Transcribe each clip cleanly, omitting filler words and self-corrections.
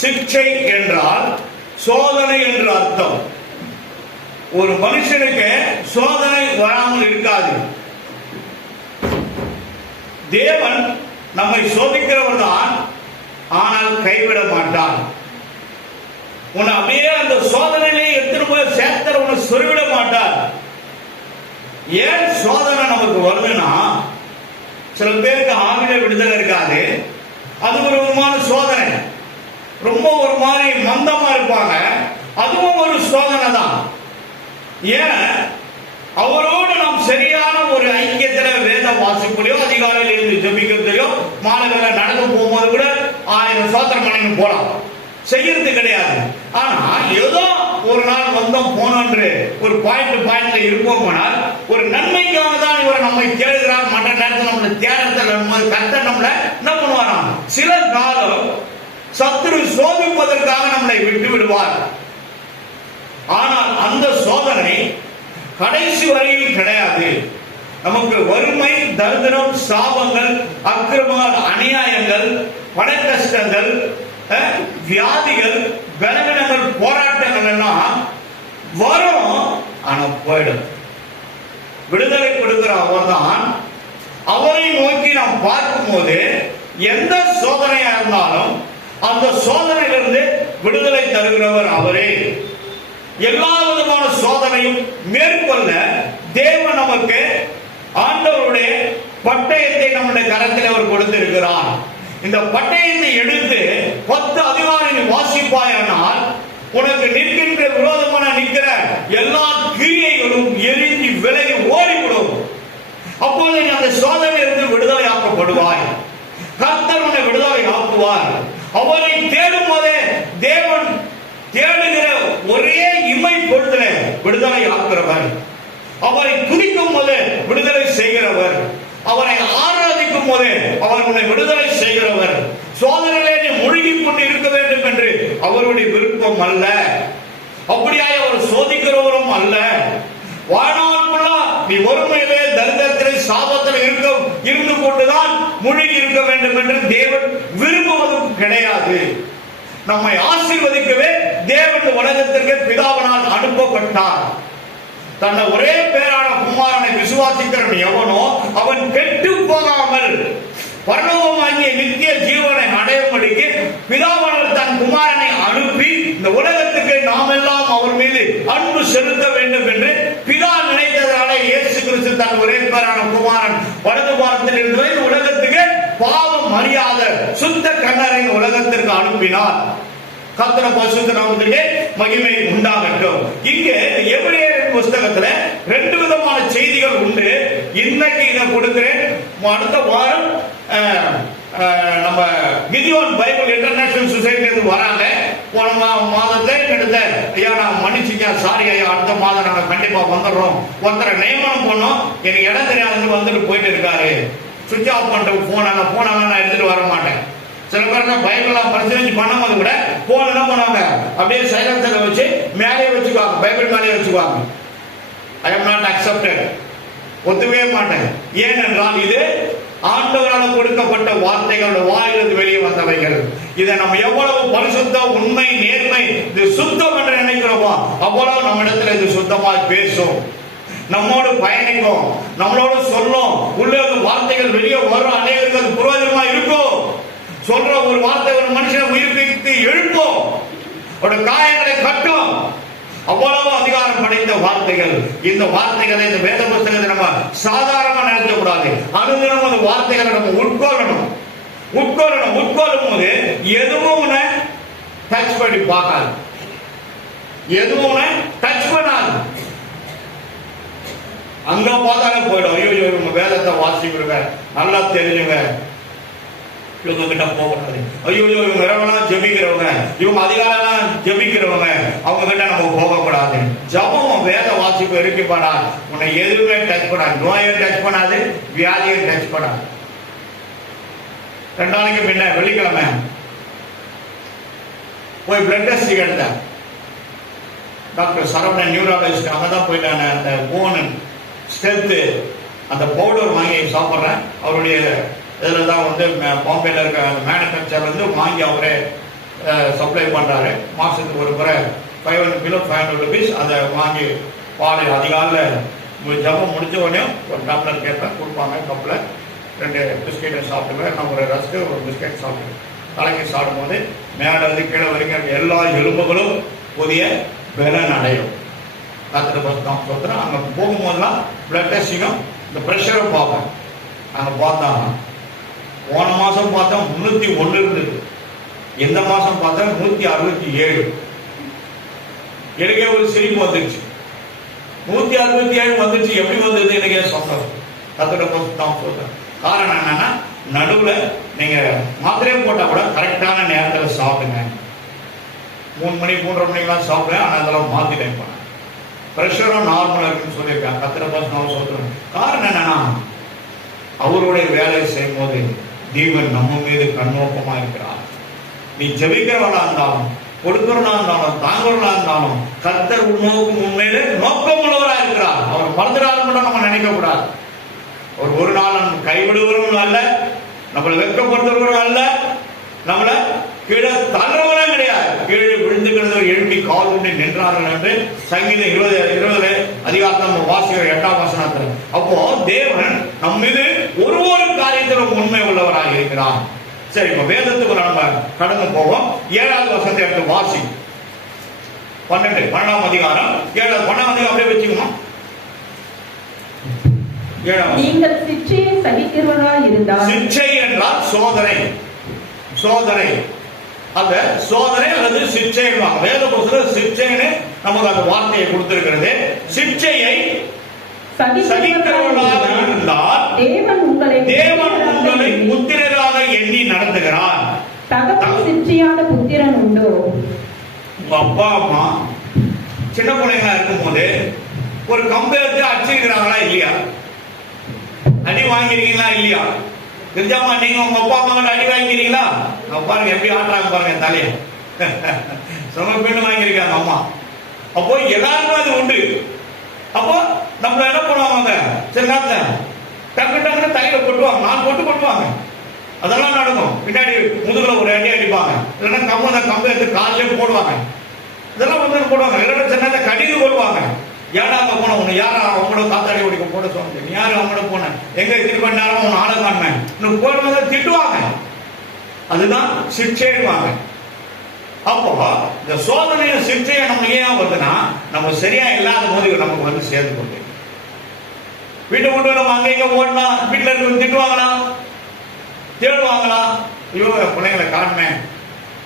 சிக்ஷை என்றால் சோதனை என்று அர்த்தம். ஒரு மனுஷனுக்கு சோதனை வராமல் இருக்காது. தேவன் நம்மை சோதிக்கிறவர் தான், ஆனால் கைவிட மாட்டான். உன்னை அப்படியே அந்த சோதனையிலே எடுத்துட்டு போய் சேர்த்த உன்னை சொல்லிவிட மாட்டார். ஏன் சோதனை நமக்கு வருதுன்னா, சில பேருக்கு ஆவில விடுதலை இருக்காது, அது ஒரு விதமான சோதனை. ரொம்ப ஒரு மாதிரி மந்தமா இருப்பாங்க, அதுவும் ஒரு சோதனை தான். ஏன் அவரோடு நாம் சரியான ஒரு ஐக்கியத்தில் வேத வாசிப்புலையோ அதிகாலையில் இருந்து ஜபிக்கிறதையோ மாணவர்களை நடந்து போகும்போது கூட 1000 சோத்திரம் பண்ணின்னு போலாம், செய்யறது கிடையாது. ஆனா ஏதோ ஒரு நாள் வந்தோம் போனோன்று ஒரு பாயிண்ட்ல இருப்போம்னால் ஒரு நன்மைக்காக தான் இவர் நம்மை தேடுகிறார். மற்ற நேரத்தில் நம்மளை தேடுறதுல கர்த்தர் நம்மளை என்ன பண்ணுவாராம், சில காலம் சத்துரு சோதிப்பதற்காக நம்மளை விட்டு விடுவார். ஆனால் அந்த சோதனை கடைசி வரையில் கிடையாது. நமக்கு வறுமை, தரித்திரம், சாபங்கள், அக்கிரமங்கள், அநியாயங்கள், பண கஷ்டங்கள், வியாதிகள், பலவீனங்கள், போராட்டங்கள் எல்லாம் வரும், ஆனா போயிடும். விடுதலை கொடுக்கிற அவர் தான். அவரை நோக்கி நாம் பார்க்கும் போது எந்த சோதனையா இருந்தாலும் அந்த சோதனையிலிருந்து விடுதலை தருகிறவர் அவரே. எல்லா விதமான சோதனையும் மேற்கொள்ள தேவன் நமக்கு ஆண்டவருடைய பட்டயத்தை நம்முடைய கரத்தில் அவர் கொடுத்திருக்கிறார். இந்த பட்டயத்தை எடுத்து 10 அதிகாரம் வாசிப்பாயானால் உனக்கு நிற்கின்ற விரோதமான நிற்கிற எல்லா கிரியைகளும் எரிந்து விலகி ஓடிவிடும். அப்போது நீ அந்த சோதனையிலிருந்து விடுதலை ஆக்கப்படுவாய். கர்த்தர் உன்னை விடுதலை ஆக்குவார். அவரை தேடும் போதே தேவன் தேடுகிற ஒரே இமை பொழுதுல விடுதலை ஆக்குறவர். அவரை துதிக்கும் போது விடுதலை செய்கிறவர். அவரை ஆராதிக்கும் போது அவர் உன்னை விடுதலை செய்கிறவர். சோதனையிலே நீ மூழ்கி கொண்டு இருக்க வேண்டும் என்று அவருடைய விருப்பம் அல்ல. அப்படியாய் அவர் சோதிக்கிறவரும் அல்ல. வாழ்நாளுக்குள்ளா நீ ஒருமையிலே, தரித்திரத்திலே, சாபத்தில் இருந்து கொண்டுதான் மூழ்கி இருக்க வேண்டும் என்று தேவன் விரும்புவதும் கிடையாது. நம்மை ஆசீர்வதிக்கவே தேவன் உலகத்திற்கு பிதாவினால் அனுப்பப்பட்டார். தன்னை ஒரே பேரான குமாரனை விசுவாசிக்கிறவன் எவனோ அவன் கெட்டு போகாமல் பரலோகமாகிய நித்திய ஜீவனை அடையும்படிக்கு பிதாவானவர் தன் குமாரனை அனுப்பி இந்த உலகத்துக்கு நாம் எல்லாம் அவர் மீது அன்பு செலுத்த வேண்டும் என்று பிதா நினைத்ததனால இயேசு கிறிஸ்து தன் ஒரே பேரான குமாரன் வலது பாரத்தில் இருந்து இந்த உலகத்துக்கு பாவம் அறியாத சுத்த கண்ணரை உலகத்திற்கு அனுப்பினார். கர்த்தர் பரிசுத்த நாமத்திலே மகிமை உண்டாகட்டும். இங்கே எபிரேயர் புத்தகத்துல 2 விதமான செய்திகள் உண்டு. இன்னைக்கு இதை கொடுக்கிறேன். அடுத்த வாரம் நம்ம கிதியோன் பைபிள் இன்டர்நேஷனல் சொசைட்டி வராங்க. போன மாதத்தை எடுத்த ஐயா நான் மன்னிச்சிங்க, சாரி ஐயா, அடுத்த மாதம் நாங்கள் கண்டிப்பா வந்துடுறோம். ஒருத்தரை நியமனம் பண்ணோம், எனக்கு இடம் தெரியாது வந்துட்டு போயிட்டு இருக்காரு. சுவிட்ச் ஆஃப் பண்ணிட்டு போனாங்க நான் எடுத்துட்டு வர மாட்டேன். சில பேர் பைபிள்லாம் பரிசீலனை பண்ணும்போது கூட போன் என்ன பண்ணுவாங்க, அப்படியே சைலன்சர் வச்சு மேலே வச்சுக்குவாங்க, பைபிள் மேலே வச்சுக்குவாங்க. ஐ எம் நாட் அக்செப்டட், ஒத்துவே மாட்டேன். ஏனென்றால் இது ஆண்டவரால் கொடுக்கப்பட்ட வார்த்தைகளோட வாயிலிருந்து வெளியே வந்தவைகள். இதை நம்ம எவ்வளவு பரிசுத்தம், உண்மை, நேர்மை, இது சுத்தம் என்று நினைக்கிறோமோ அவ்வளவு நம்ம இடத்துல இது சுத்தமாக பேசும், நம்மோடு பயணிக்கும், நம்மளோட சொல்லும். உள்ள வார்த்தைகள் வெளியே வரும், அனைவருக்கு புரோஜனமா இருக்கும். சொல்ற ஒரு வார்த்தை ஒரு மனுஷனை உயிர்ப்பித்து எழுப்பும், ஒரு காயங்களை கட்டும். அவ்வளவு அதிகாரம் படைத்த வார்த்தைகள். இந்த வார்த்தைகளை இந்த வேத புத்தகத்தை நம்ம சாதாரணமா நினைக்க கூடாது. அனுதினம் அந்த வார்த்தைகளை நம்ம உட்கொள்ளணும். உட்கொள்ளும் போது எதுவும் டச் பண்ணி பார்க்காது, எதுவும் டச் பண்ணாது. அங்க பார்த்தாலே போயிடும். ஐயோ இவங்க வேதத்தை வாசிக்கிறவங்க, நல்லா தெரிஞ்சுங்க, இவங்க கிட்ட போகக்கூடாது. ஐயோ இவங்க இரவெல்லாம் ஜெபிக்கிறவங்க, இவங்க அதிகாரம் ஜெபிக்கிறவங்க, அவங்க கிட்ட நம்ம போகக்கூடாது. ஜபம் வேத வாசிப்பு இருக்குப்பாடா, உன்னை எதுவுமே டச் பண்ணாது. நோயை டச் பண்ணாது, வியாதியை டச் பண்ணாது. 2 நாளைக்கு முன்ன வெள்ளிக்கிழமை போய் பிளட் டெஸ்ட் எடுத்தேன். டாக்டர் சரவணன் நியூராலஜிஸ்ட் அங்கதான் போயிட்டாங்க. அந்த போன் ஸ்ட்ரென்த் அந்த பவுடர் வாங்கி சாப்பிட்றேன். அவருடைய இதில் தான் பாம்பேல இருக்க மேனுஃபேக்சர் வாங்கி அவரே சப்ளை பண்றாரு. மாசத்துக்கு ஒரு முறை 500 கிலோ 500 rupees அதை வாங்கி பால் அதிகாலையில் ஜபம் முடிச்ச உடனே ஒரு டம்ளர் கேட்பேன், கொடுப்பாங்க. கப்பில் 2 பிஸ்கெட்டை சாப்பிடுவேன். நான் ஒரு ரஸ்க்கு ஒரு பிஸ்கெட் சாப்பிடுவேன். தலைக்கு சாப்பிடும் போது மேலே இருந்து கீழே வரைக்கும் எல்லா எலும்புகளும் புதிய பலன் அடையும். கத்திர பஸ்தான் சொல்றேன். அங்கே போகும்போதெல்லாம் பிளட் டெஸ்டிங்கும் இந்த ப்ரெஷரும் பார்ப்பேன். அங்கே பார்த்தா போன மாதம் பார்த்தா 301 இருந்தது. இந்த மாதம் பார்த்தா 167. எனக்கே ஒரு சிரிப்பு வந்துருச்சு. 167 வந்துருச்சு. எப்படி வந்தது எனக்கே சந்தோஷம். கத்திர பஸ்தான் சொல்றேன். காரணம் என்னன்னா, நடுவில் நீங்க மாத்திரையை போட்டால் கூட கரெக்டான நேரத்தில் சாப்பிடுங்க. 3 மணி 3:30 மணிக்கெல்லாம் சாப்பிடுவேன். ஆனால் அதெல்லாம் மாற்றிட்டேன். இப்போ ப்ரெஷரும் நார்மலாக இருக்குன்னு சொல்லியிருக்கேன். கத்திர பஸ்தான் சொல்றேன். காரணம் என்னன்னா, அவருடைய வேலையை செய்யும் போது தேவன் நம்ம மீது கண்ணோக்கமா இருக்கிறார். நீ ஜெபிக்கிறவனா இருந்தாலும், கொடுக்கிறவனா இருந்தாலும், தாங்குறவனா இருந்தாலும் கர்த்தர் உன்னோக்கும் உண்மையிலே நோக்கம் உள்ளவரா இருக்கிறார். அவர் மறந்துடாத கூட நம்ம நினைக்க கூடாது. அவர் ஒரு நாள் நம்ம கைவிடுவரும் அல்ல, நம்மளை வெட்கப்படுத்துறவரும் அல்ல, நம்மளை கீழே தள்ளுறவரும் கிடையாது. கீழே விழுந்துக்கிறது எழுப்பி கால் ஊண்டி நின்றார்கள் என்று சங்கீதம் 20 அதிகாரத்தில் நம்ம வாசிக்கிற 8ஆம் வசனத்தில். அப்போ தேவன் நம்ம மீது ஒரு காரியத்திலும் உண்மை உள்ளவராக இருக்கிறார். சரி, இப்ப வேதத்துக்கு நம்ம கடந்து போவோம். 7வது வசனத்தை எடுத்து வாசி. 12ஆம் அதிகாரம் 12ஆம் அதிகாரம் அப்படியே வச்சுக்கணும். நீங்கள் சிட்சையை சகிக்கிறவராய் இருந்தால், சிட்சை என்றால் சோதனை. சோதனை அந்த சோதனை அல்லது சிட்சை. வேத புத்தகத்தில் சிட்சைன்னு நமக்கு அந்த வார்த்தையை கொடுத்திருக்கிறது. சிட்சையை சகிக்கிறவர்களாக இருந்தால் தேவன் உங்களை புத்திரராக எண்ணி நடத்துகிறார். தகப்பன் சிட்சையாத புத்திரன் உண்டோ? உங்க அப்பா அம்மா சின்ன பிள்ளைங்களா இருக்கும் போது ஒரு கம்பை வச்சு அடிச்சிருக்கிறாங்களா இல்லையா? அடி வாங்கிருக்கீங்களா இல்லையா? தெரிஞ்சாமா நீங்க உங்க அப்பா அம்மா அடி வாங்கிக்கிறீங்களா? பாருங்க எப்படி ஆட்டுறாங்க பாருங்க தலைய. சொன்ன பெண்ணு வாங்கியிருக்காங்க அம்மா. அப்போ எல்லாருக்கும் அது உண்டு. அப்போ நம்ம என்ன பண்ணுவாங்க, சில நேரத்தில் டக்கு டக்குன்னு தலையில கொட்டுவாங்க. 4 கொட்டுவாங்க. அதெல்லாம் நடக்கும். பின்னாடி முதுகுல ஒரு அடி அடிப்பாங்க. இல்லைன்னா கம்பு எடுத்து காலையில போடுவாங்க. இதெல்லாம் வந்து போடுவாங்க. இல்லைன்னா சில நேரத்தில் கடிது போடுவாங்க. யாரா அங்க போன உன்னை யாரா அவங்களோட காத்தாடி ஓடிக்க போட சொன்னீங்க, நீ யாரும் அவங்களோட போன எங்க திரும்ப நேரம் உன் ஆளை காணுமே போடுவதை திட்டுவாங்க. அதுதான் சிக்ஷைவாங்க. அப்போ இந்த சோதனைய சிக்ஷையை நம்ம ஏன் வருதுன்னா, நம்ம சரியா இல்லாத போது நமக்கு வந்து சேர்ந்து கொண்டு வீட்டை கொண்டு நம்ம அங்க இங்க ஓடினா வீட்டுல இருந்து திட்டுவாங்களா, தேடுவாங்களா? ஐயோ பிள்ளைங்களை காணுமே.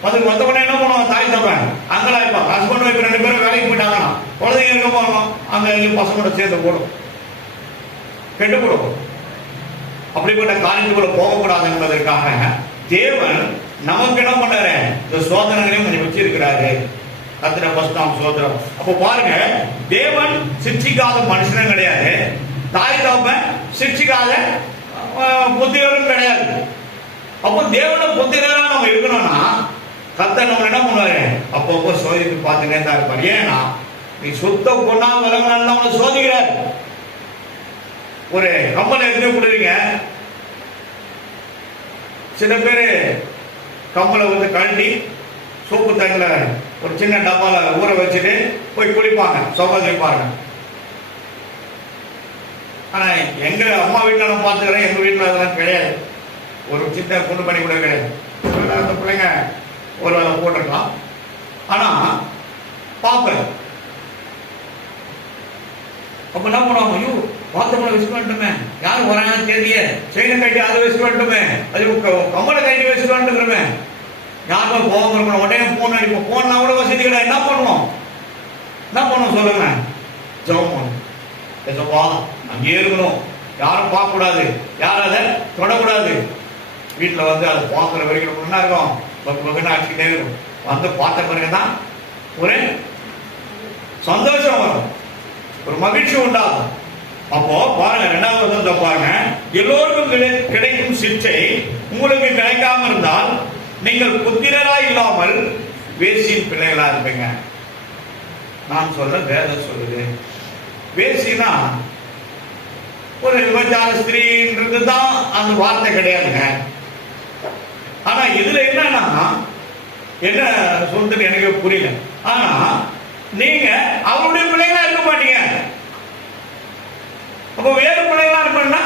அதுக்கு மற்றவன என்ன பண்ணுவாங்க, தாய் தப்பேன் அங்கெல்லாம் இருப்பாங்க. ஹஸ்பண்ட் ஒய்ஃப் 2 பேரும் வேலைக்கு போயிட்டாங்கன்னா குழந்தைங்க இருக்க போகணும், அங்க இங்க பசங்களோட சேர்ந்து போடும், கெட்டு போடும். அப்படிப்பட்ட காரியத்துக்குள்ள போகக்கூடாது என்பதற்காக தேவன் நமக்கு என்ன பண்ணாரு, இந்த சோதனைகளையும் கொஞ்சம் வச்சிருக்கிறாரு. கத்திர பஸ்தாம் சோதரம். அப்போ பாருங்க, தேவன் சிக்ஷிக்காத மனுஷனும் கிடையாது, தாய் தப்பன் சிக்ஷிக்காத புத்திரரும் கிடையாது. அப்போ தேவன புத்திரரா நம்ம இருக்கணும்னா கர்த்தர் நம்ம என்ன பண்ணுவாரு, அப்பப்போ சோதித்து பார்த்துட்டே தான் இருப்பாரு. ஏன்னா நீ சுத்த பொண்ணா விலங்குனால அவனை சோதிக்கிறார். ஒரு கம்பெனி எடுத்து கொடுறீங்க, சில பேர் கம்பளை வந்து கழட்டி சோப்பு தண்ணில ஒரு சின்ன டப்பால ஊற வச்சுட்டு போய் குளிப்பாங்க, சோபாதிப்பாங்க. ஆனா எங்க அம்மா வீட்டுல நான் பார்த்துக்கிறேன், எங்க வீட்டுல அதெல்லாம் கிடையாது. ஒரு சின்ன பொண்ணு பண்ணி கூட கிடையாது. அந்த பிள்ளைங்க ஒரு வேலை போட்டிருக்கலாம். ஆனா பாப்பேன் அப்ப என்ன பண்ணுவாங்க, ஐயோ பாத்திரங்களை வச்சு வந்துட்டுமே, யாரும் வராங்க தெரியல, செயினை கட்டி அதை வச்சு வந்துட்டுமே, அது கம்மலை கட்டி வச்சு வந்துட்டுமே, யாருக்கும் போகாம இருக்கணும். உடனே போன் அடிப்போம். போன்னா கூட வசதி கிடையாது. என்ன பண்ணுவோம் சொல்லுங்க, ஜெபம் பண்ணுவோம். அங்கே இருக்கணும், யாரும் பார்க்க கூடாது, யாரும் அதை தொடக்கூடாது. வீட்டில் வந்து அதை பார்க்குற வரைக்கும் என்ன இருக்கும், பகுன்னு அடிச்சுக்கிட்டே இருக்கும். வந்து பார்த்த பிறகுதான் ஒரு சந்தோஷம் வரும், ஒரு மகிழ்ச்சி உண்டாகும். அப்போ பாருங்க, 2வது வசனத்தை பாருங்க, எல்லோருக்கும் கிடைக்கும் சிக்ஷை உங்களுக்கு கிடைக்காம இருந்தால் நீங்கள் புத்திரரா இல்லாமல் வேசியின் பிள்ளைகளா இருப்பீங்க. நான் சொல்ற வேதம் சொல்லுது. வேசினா ஒரு விபச்சார ஸ்திரீன்றது தான் அந்த வார்த்தை கிடையாதுங்க. ஆனா இதுல என்னன்னா, என்ன சொல்றது எனக்கு புரியல. ஆனா நீங்க அவருடைய பிள்ளைகளா இருக்க மாட்டீங்க. அப்ப வேறு பிள்ளைகளா இருப்பா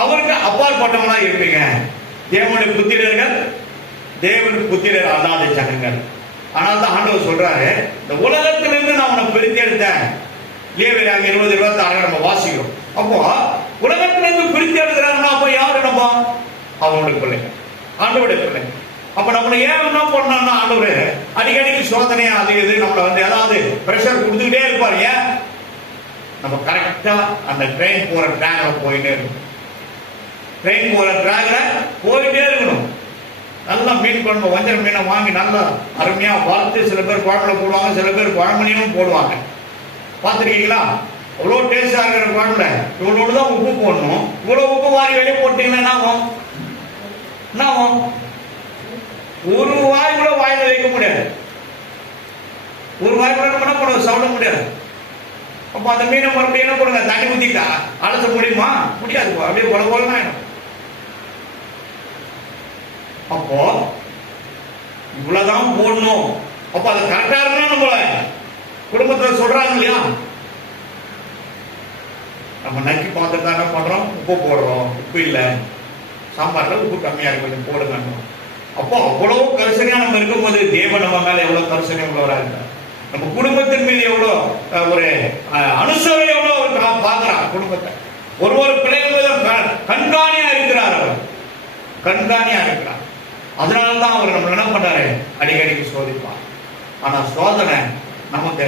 அவருக்கு அப்பாற்பட்டவங்களா இருப்பீங்க. தேவனுடைய புத்திரர்கள், தேவனுடைய புத்திரர் அல்லாத ஜனங்கள். ஆனால் தான் ஆண்டவர் சொல்றாரு, இந்த உலகத்திலிருந்து நான் உன்னை பிரித்து எடுத்தேன். லேவியராக 20:26 நம்ம வாசிக்கிறோம். அப்போ உலகத்திலிருந்து பிரித்து எடுக்கிறாருன்னா அப்போ யாரு நம்ம? அவனுடைய பிள்ளைங்க, ஆண்டவருடைய பிள்ளைங்க. அப்ப நம்மளை ஏன் என்ன பண்ணோம்னா ஆண்டவர் அடிக்கடிக்கு சோதனையா அது இது நம்மளை வந்து ஏதாவது பிரஷர் கொடுத்துக்கிட்டே இருப்பாரு. ஏன்? நம்ம கரெக்டா அந்த ட்ரெயின் போற ட்ராக்ல போயிட்டே இருக்கணும். ட்ரெயின் போற ட்ராக்ல போயிட்டே இருக்கணும். நல்லா மீன் பண்ணணும். வஞ்சர மீனை வாங்கி நல்லா அருமையா வறுத்து சில பேர் குழம்புல போடுவாங்க, சில பேர் குழம்புலையும் போடுவாங்க. பார்த்துருக்கீங்களா? அவ்வளோ டேஸ்டா இருக்கிற குழம்புல இவ்வளோடு தான் உப்பு போடணும். இவ்வளோ உப்பு வாரி வெளியே போட்டீங்கன்னா என்ன ஆகும்? என்ன ஆகும்? ஒரு வாய் கூட வாயில வைக்க முடியாது. ஒரு வாய் கூட நம்ம என்ன பண்ண சாப்பிட முடியாது. அப்ப அந்த மீனை மறுபடியும் என்ன பண்ணுங்க? தண்ணி ஊத்திட்டா அலச முடியுமா? முடியாது. அப்படியே போல போல ஆயிடும். அப்போ இவ்வளவுதான் போடணும். அப்ப அது கரெக்டா இருக்கணும். நம்மள குடும்பத்துல சொல்றாங்க இல்லையா, நம்ம நக்கி பார்த்துட்டு என்ன பண்றோம்? உப்பு போடுறோம். உப்பு இல்லை, சாம்பார்ல உப்பு கம்மியா இருக்கு, கொஞ்சம் போடுங்க. அப்போ அவ்வளவு கரிசனையா நம்ம இருக்கும்போது தேவன் நம்ம மேல எவ்வளவு கரிசனை உள்ளவரா இருக்கார். நம்ம குடும்பத்தின் மீது எவ்வளவு ஒரு அனுசரணை எவ்வளவு பாக்குறார். குடும்பத்தை ஒரு பிள்ளைகள் மீது கண்காணியா இருக்கிறார். அவர் கண்காணியா இருக்கிறார். அதனாலதான் அவர் நம்ம என்ன பண்றாரு? அடிக்கடிக்கு சோதிப்பார். ஆனா சோதனை நமக்கு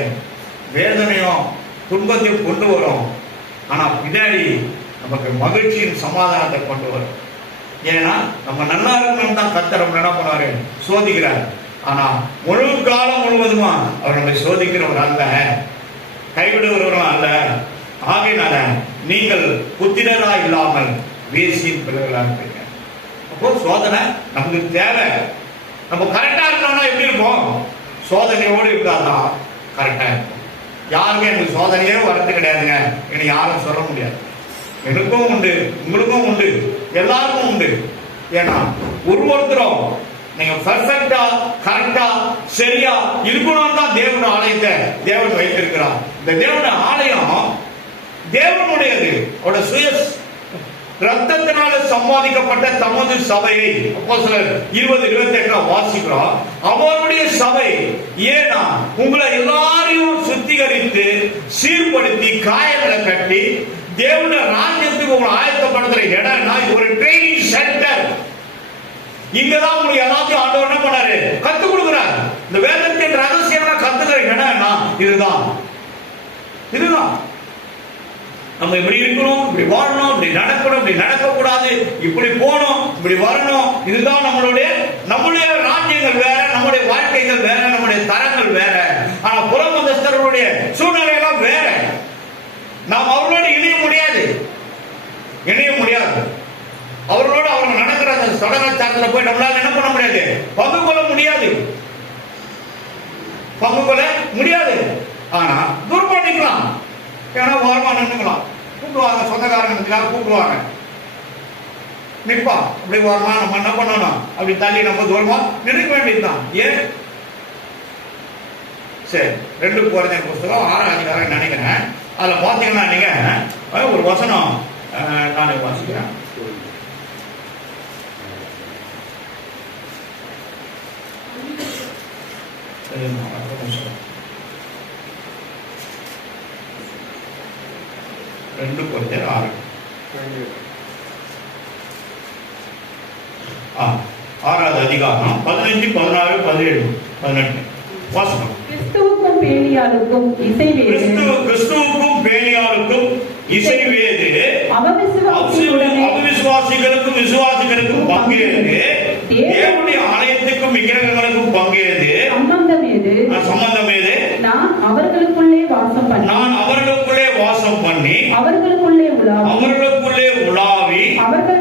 வேதனையும் துன்பத்தையும் கொண்டு வரும். ஆனா பின்னாடி நமக்கு மகிழ்ச்சியின் சமாதானத்தை கொண்டு வரும். ஏன்னா நம்ம நல்லா இருக்கணும்னு தான் கர்த்தர் என்ன பண்ணுவாரு? சோதிக்கிறார். ஆனா முழு காலம் முழுவதுமா அவர் நம்மை சோதிக்கிறவர் அல்ல, கைவிடுகிறவரும் அல்ல. ஆகையினால நீங்கள் புத்திரரா இல்லாமல் வேசியின் பிள்ளைகளா இருப்பீங்க. அப்போ சோதனை நமக்கு தேவை. நம்ம கரெக்டா இருக்கணும்னா எப்படி இருப்போம்? சோதனையோடு இருக்காதான் கரெக்டா இருக்கும். யாருமே எனக்கு சோதனையே வரது கிடையாதுங்க எனக்கு யாரும் சொல்ல முடியாது. எனக்கும் உண்டு, உங்களுக்கும் உண்டு, எல்லாருக்கும் உண்டு. ஏன்னா ஒருத்தரும் நீங்க பெர்ஃபெக்டா கரெக்டா சரியா இருக்கணும் தான் தேவனுடைய ஆலயத்தை தேவன் வைத்திருக்கிறார். இந்த தேவனுடைய ஆலயம் தேவனுடையது. அவருடைய சுய ரத்தத்தினால சம்பாதிக்கப்பட்ட தமது சபையை அப்போஸ்தலர் 20:28 வாசிக்கிறோம். அவருடைய சபை. ஏன்னா உங்களை எல்லாரையும் சுத்திகரித்து சீர்படுத்தி காயங்களை கட்டி தேவனுடைய ராஜ்யத்துக்கு உங்களை ஆயத்தப்படுத்துற இடம்னா ஒரு ட்ரைனிங் சென்டர். இங்கதான் உங்களுக்கு எல்லாத்தையும் ஆண்டவர் என்ன பண்ணாரு? கத்து கொடுக்கிறார். இந்த வேதத்தின் ரகசியம் கத்துக்கிற இடம்னா இதுதான். இதுதான் நம்ம இப்படி இருக்கணும், இப்படி வாழணும், இப்படி நடக்கணும், இப்படி நடக்கக்கூடாது, இப்படி போகணும், இப்படி வரணும். இதுதான் நம்மளுடைய ராஜ்யங்கள் வேற, நம்முடைய வாழ்க்கைகள் வேற, நம்முடைய தரங்கள் வேற. ஆனா புறமதஸ்தர்களுடைய சூழ்நிலை எல்லாம் வேற. நாம் அவர்களோடு இணைய முடியாது. அவர்களோடு அவங்க நடக்கிற அந்த சடங்காச்சாரத்துல போய் நம்மளால என்ன பண்ண முடியாது? பங்கு கொள்ள முடியாது. ஆனா தூரம் பண்ணிக்கலாம். ஏன்னா ஓரமா நின்றுக்கலாம். கூப்பிடுவாங்க, சொந்தக்காரங்களுக்காக கூப்பிடுவாங்க. நிற்பா அப்படி ஓரமா நம்ம என்ன பண்ணணும்? அப்படி தள்ளி நம்ம தூரமா நிற்க வேண்டியதுதான். ஏன்? சரி, 2 கொரிந்தியர் புத்தகம் 6ஆம் அதிகாரம் நினைக்கிறேன். அதுல பாத்தீங்கன்னா நீங்க ஒரு வசனம் நானே வாசிக்கிறேன். ரெண்டு கொரிந்தியர் 6ஆவது அதிகாரம் 15, 16, 17, 18 வாசனம். கிறிஸ்துவுக்கும் பேலியாளுக்கும் இசைவேது, அவிசுவாசிகளுக்கும் விசுவாசிகளுக்கும் பங்கேது, தேவனுடைய ஆலயத்துக்கும் விக்கிரகங்களுக்கும் பங்கேது. சம்பந்தம் ஏது? நான் அவர்களுக்குள்ளே வாசம் பண்ணி அவர்களுக்குள்ளே உலாவி அவர்கள்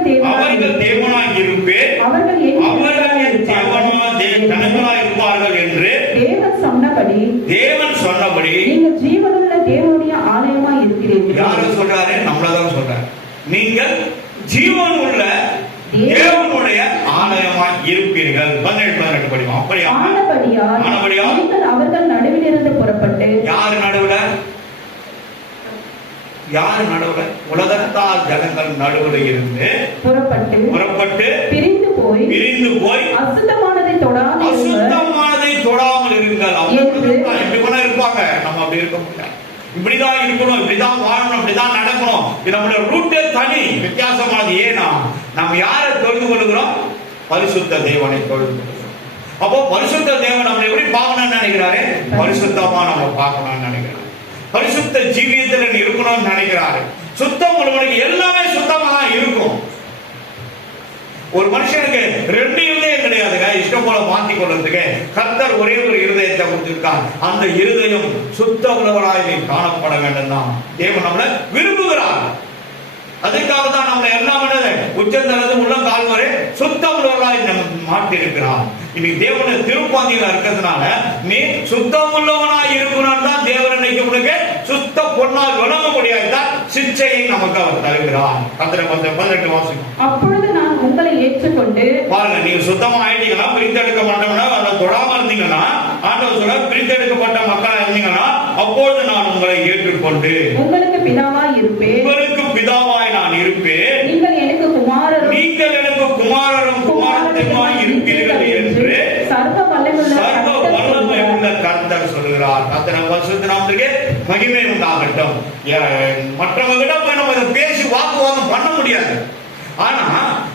தேவனாய் இருப்பேன், அவர்கள் ஜனங்களாய் இருப்பார்கள் என்று தேவன் சொன்னபடி நீங்கள் ஜீவனுள்ள தேவனுடைய ஆலயமாய் இருக்கிறீர்கள். யாரு சொல்றாரு? நம்மளதான் சொல்றாரு. நீங்கள் ஜீவன் உள்ள தேவனுடைய ஆலயமாய் இருப்பீர்கள். 17-18 படிக்கும். ஆனபடியால் நீங்கள் அவர்கள் நடுவிலிருந்து புறப்பட்டு. யாரு நடுவுல? யாரு நடுவுல? உலகத்தார் ஜனங்கள் நடுவுல இருந்து புறப்பட்டு பிரிந்து போய் அசுத்தமானதை தொடாமல் இருங்கள். எப்படி இருப்பாங்க? நம்ம அப்படி இருக்க முடியாது. இப்படிதான் இருக்கணும், இப்படிதான் வாழணும், இப்படிதான் நடக்கணும். இது நம்மளோட ரூட்டே தனி, வித்தியாசமானது. ஏன்னா நம்ம யாரை தொழுது கொள்கிறோம்? பரிசுத்த தேவனை தொழுது கொள்கிறோம். அப்போ பரிசுத்த தேவன் நம்ம எப்படி பார்க்கணும்னு நினைக்கிறாரு? பரிசுத்தமா நம்ம பார்க்கணும்னு நினைக்கிறாரு. பரிசுத்த ஜீவியத்தில் இருக்கணும்னு நினைக்கிறாரு. சுத்தம் உள்ளவனுக்கு எல்லாமே சுத்தமா தான் இருக்கும். ஒரு மனுஷனுக்கு 2 இருதயம் கிடையாதுங்க. இஷ்டம் போல மாத்தி கொள்றதுக்கு கர்த்தர் ஒரே ஒரு இருதயத்தை கொடுத்திருக்கார். அந்த இருதயம் சுத்த உள்ளவராய் காணப்பட வேண்டும் தான் தேவன் நம்மளை விரும்புகிறார். அதுக்காக தான் நம்மளை என்ன பண்ணது? உச்சந்தளத்து உள்ள கால் வரை சுத்த உள்ளவராய் மாற்றி இருக்கிறார். இன்னைக்கு தேவனுடைய திருப்பாந்தியில இருக்கிறதுனால நீ சுத்தம் உள்ளவனாய் இருக்கணும் தான் தேவன் இன்னைக்கு உனக்கு சுத்த பொண்ணால் விளங்க முடியாதுதான் சிச்சையை நமக்கு அவர் தருகிறார். 18 வாசிக்கும். அப்பொழுது நான் உங்களை ஏற்றுக்கொண்டு. பாருங்க, நீங்க சுத்தமா ஆயிட்டீங்கன்னா, பிரித்தெடுக்க மாட்டோம்னா, அதை தொடாம இருந்தீங்கன்னா, ஆண்டவர் சொல்ற பிரித்தெடுக்கப்பட்ட மக்களா இருந்தீங்கன்னா, அப்பொழுது நான் உங்களை ஏற்றுக்கொண்டு உங்களுக்கு பிதாவாய் இருப்பேன். உங்களுக்கு பிதாவாய் நான் இருப்பேன். நீங்கள் எனக்கு குமாரரும் குமாரத்தியுமாய் இருப்பீர்கள் என்று சர்வ வல்லமையுள்ள கர்த்தர் சொல்கிறார். கர்த்தர் பரிசுத்த நாமத்துக்கு மகிமை உண்டாகட்டும். மற்றவங்க போய் நம்ம இதை பேசி வாக்குவாதம் பண்ண முடியாது. ஆனா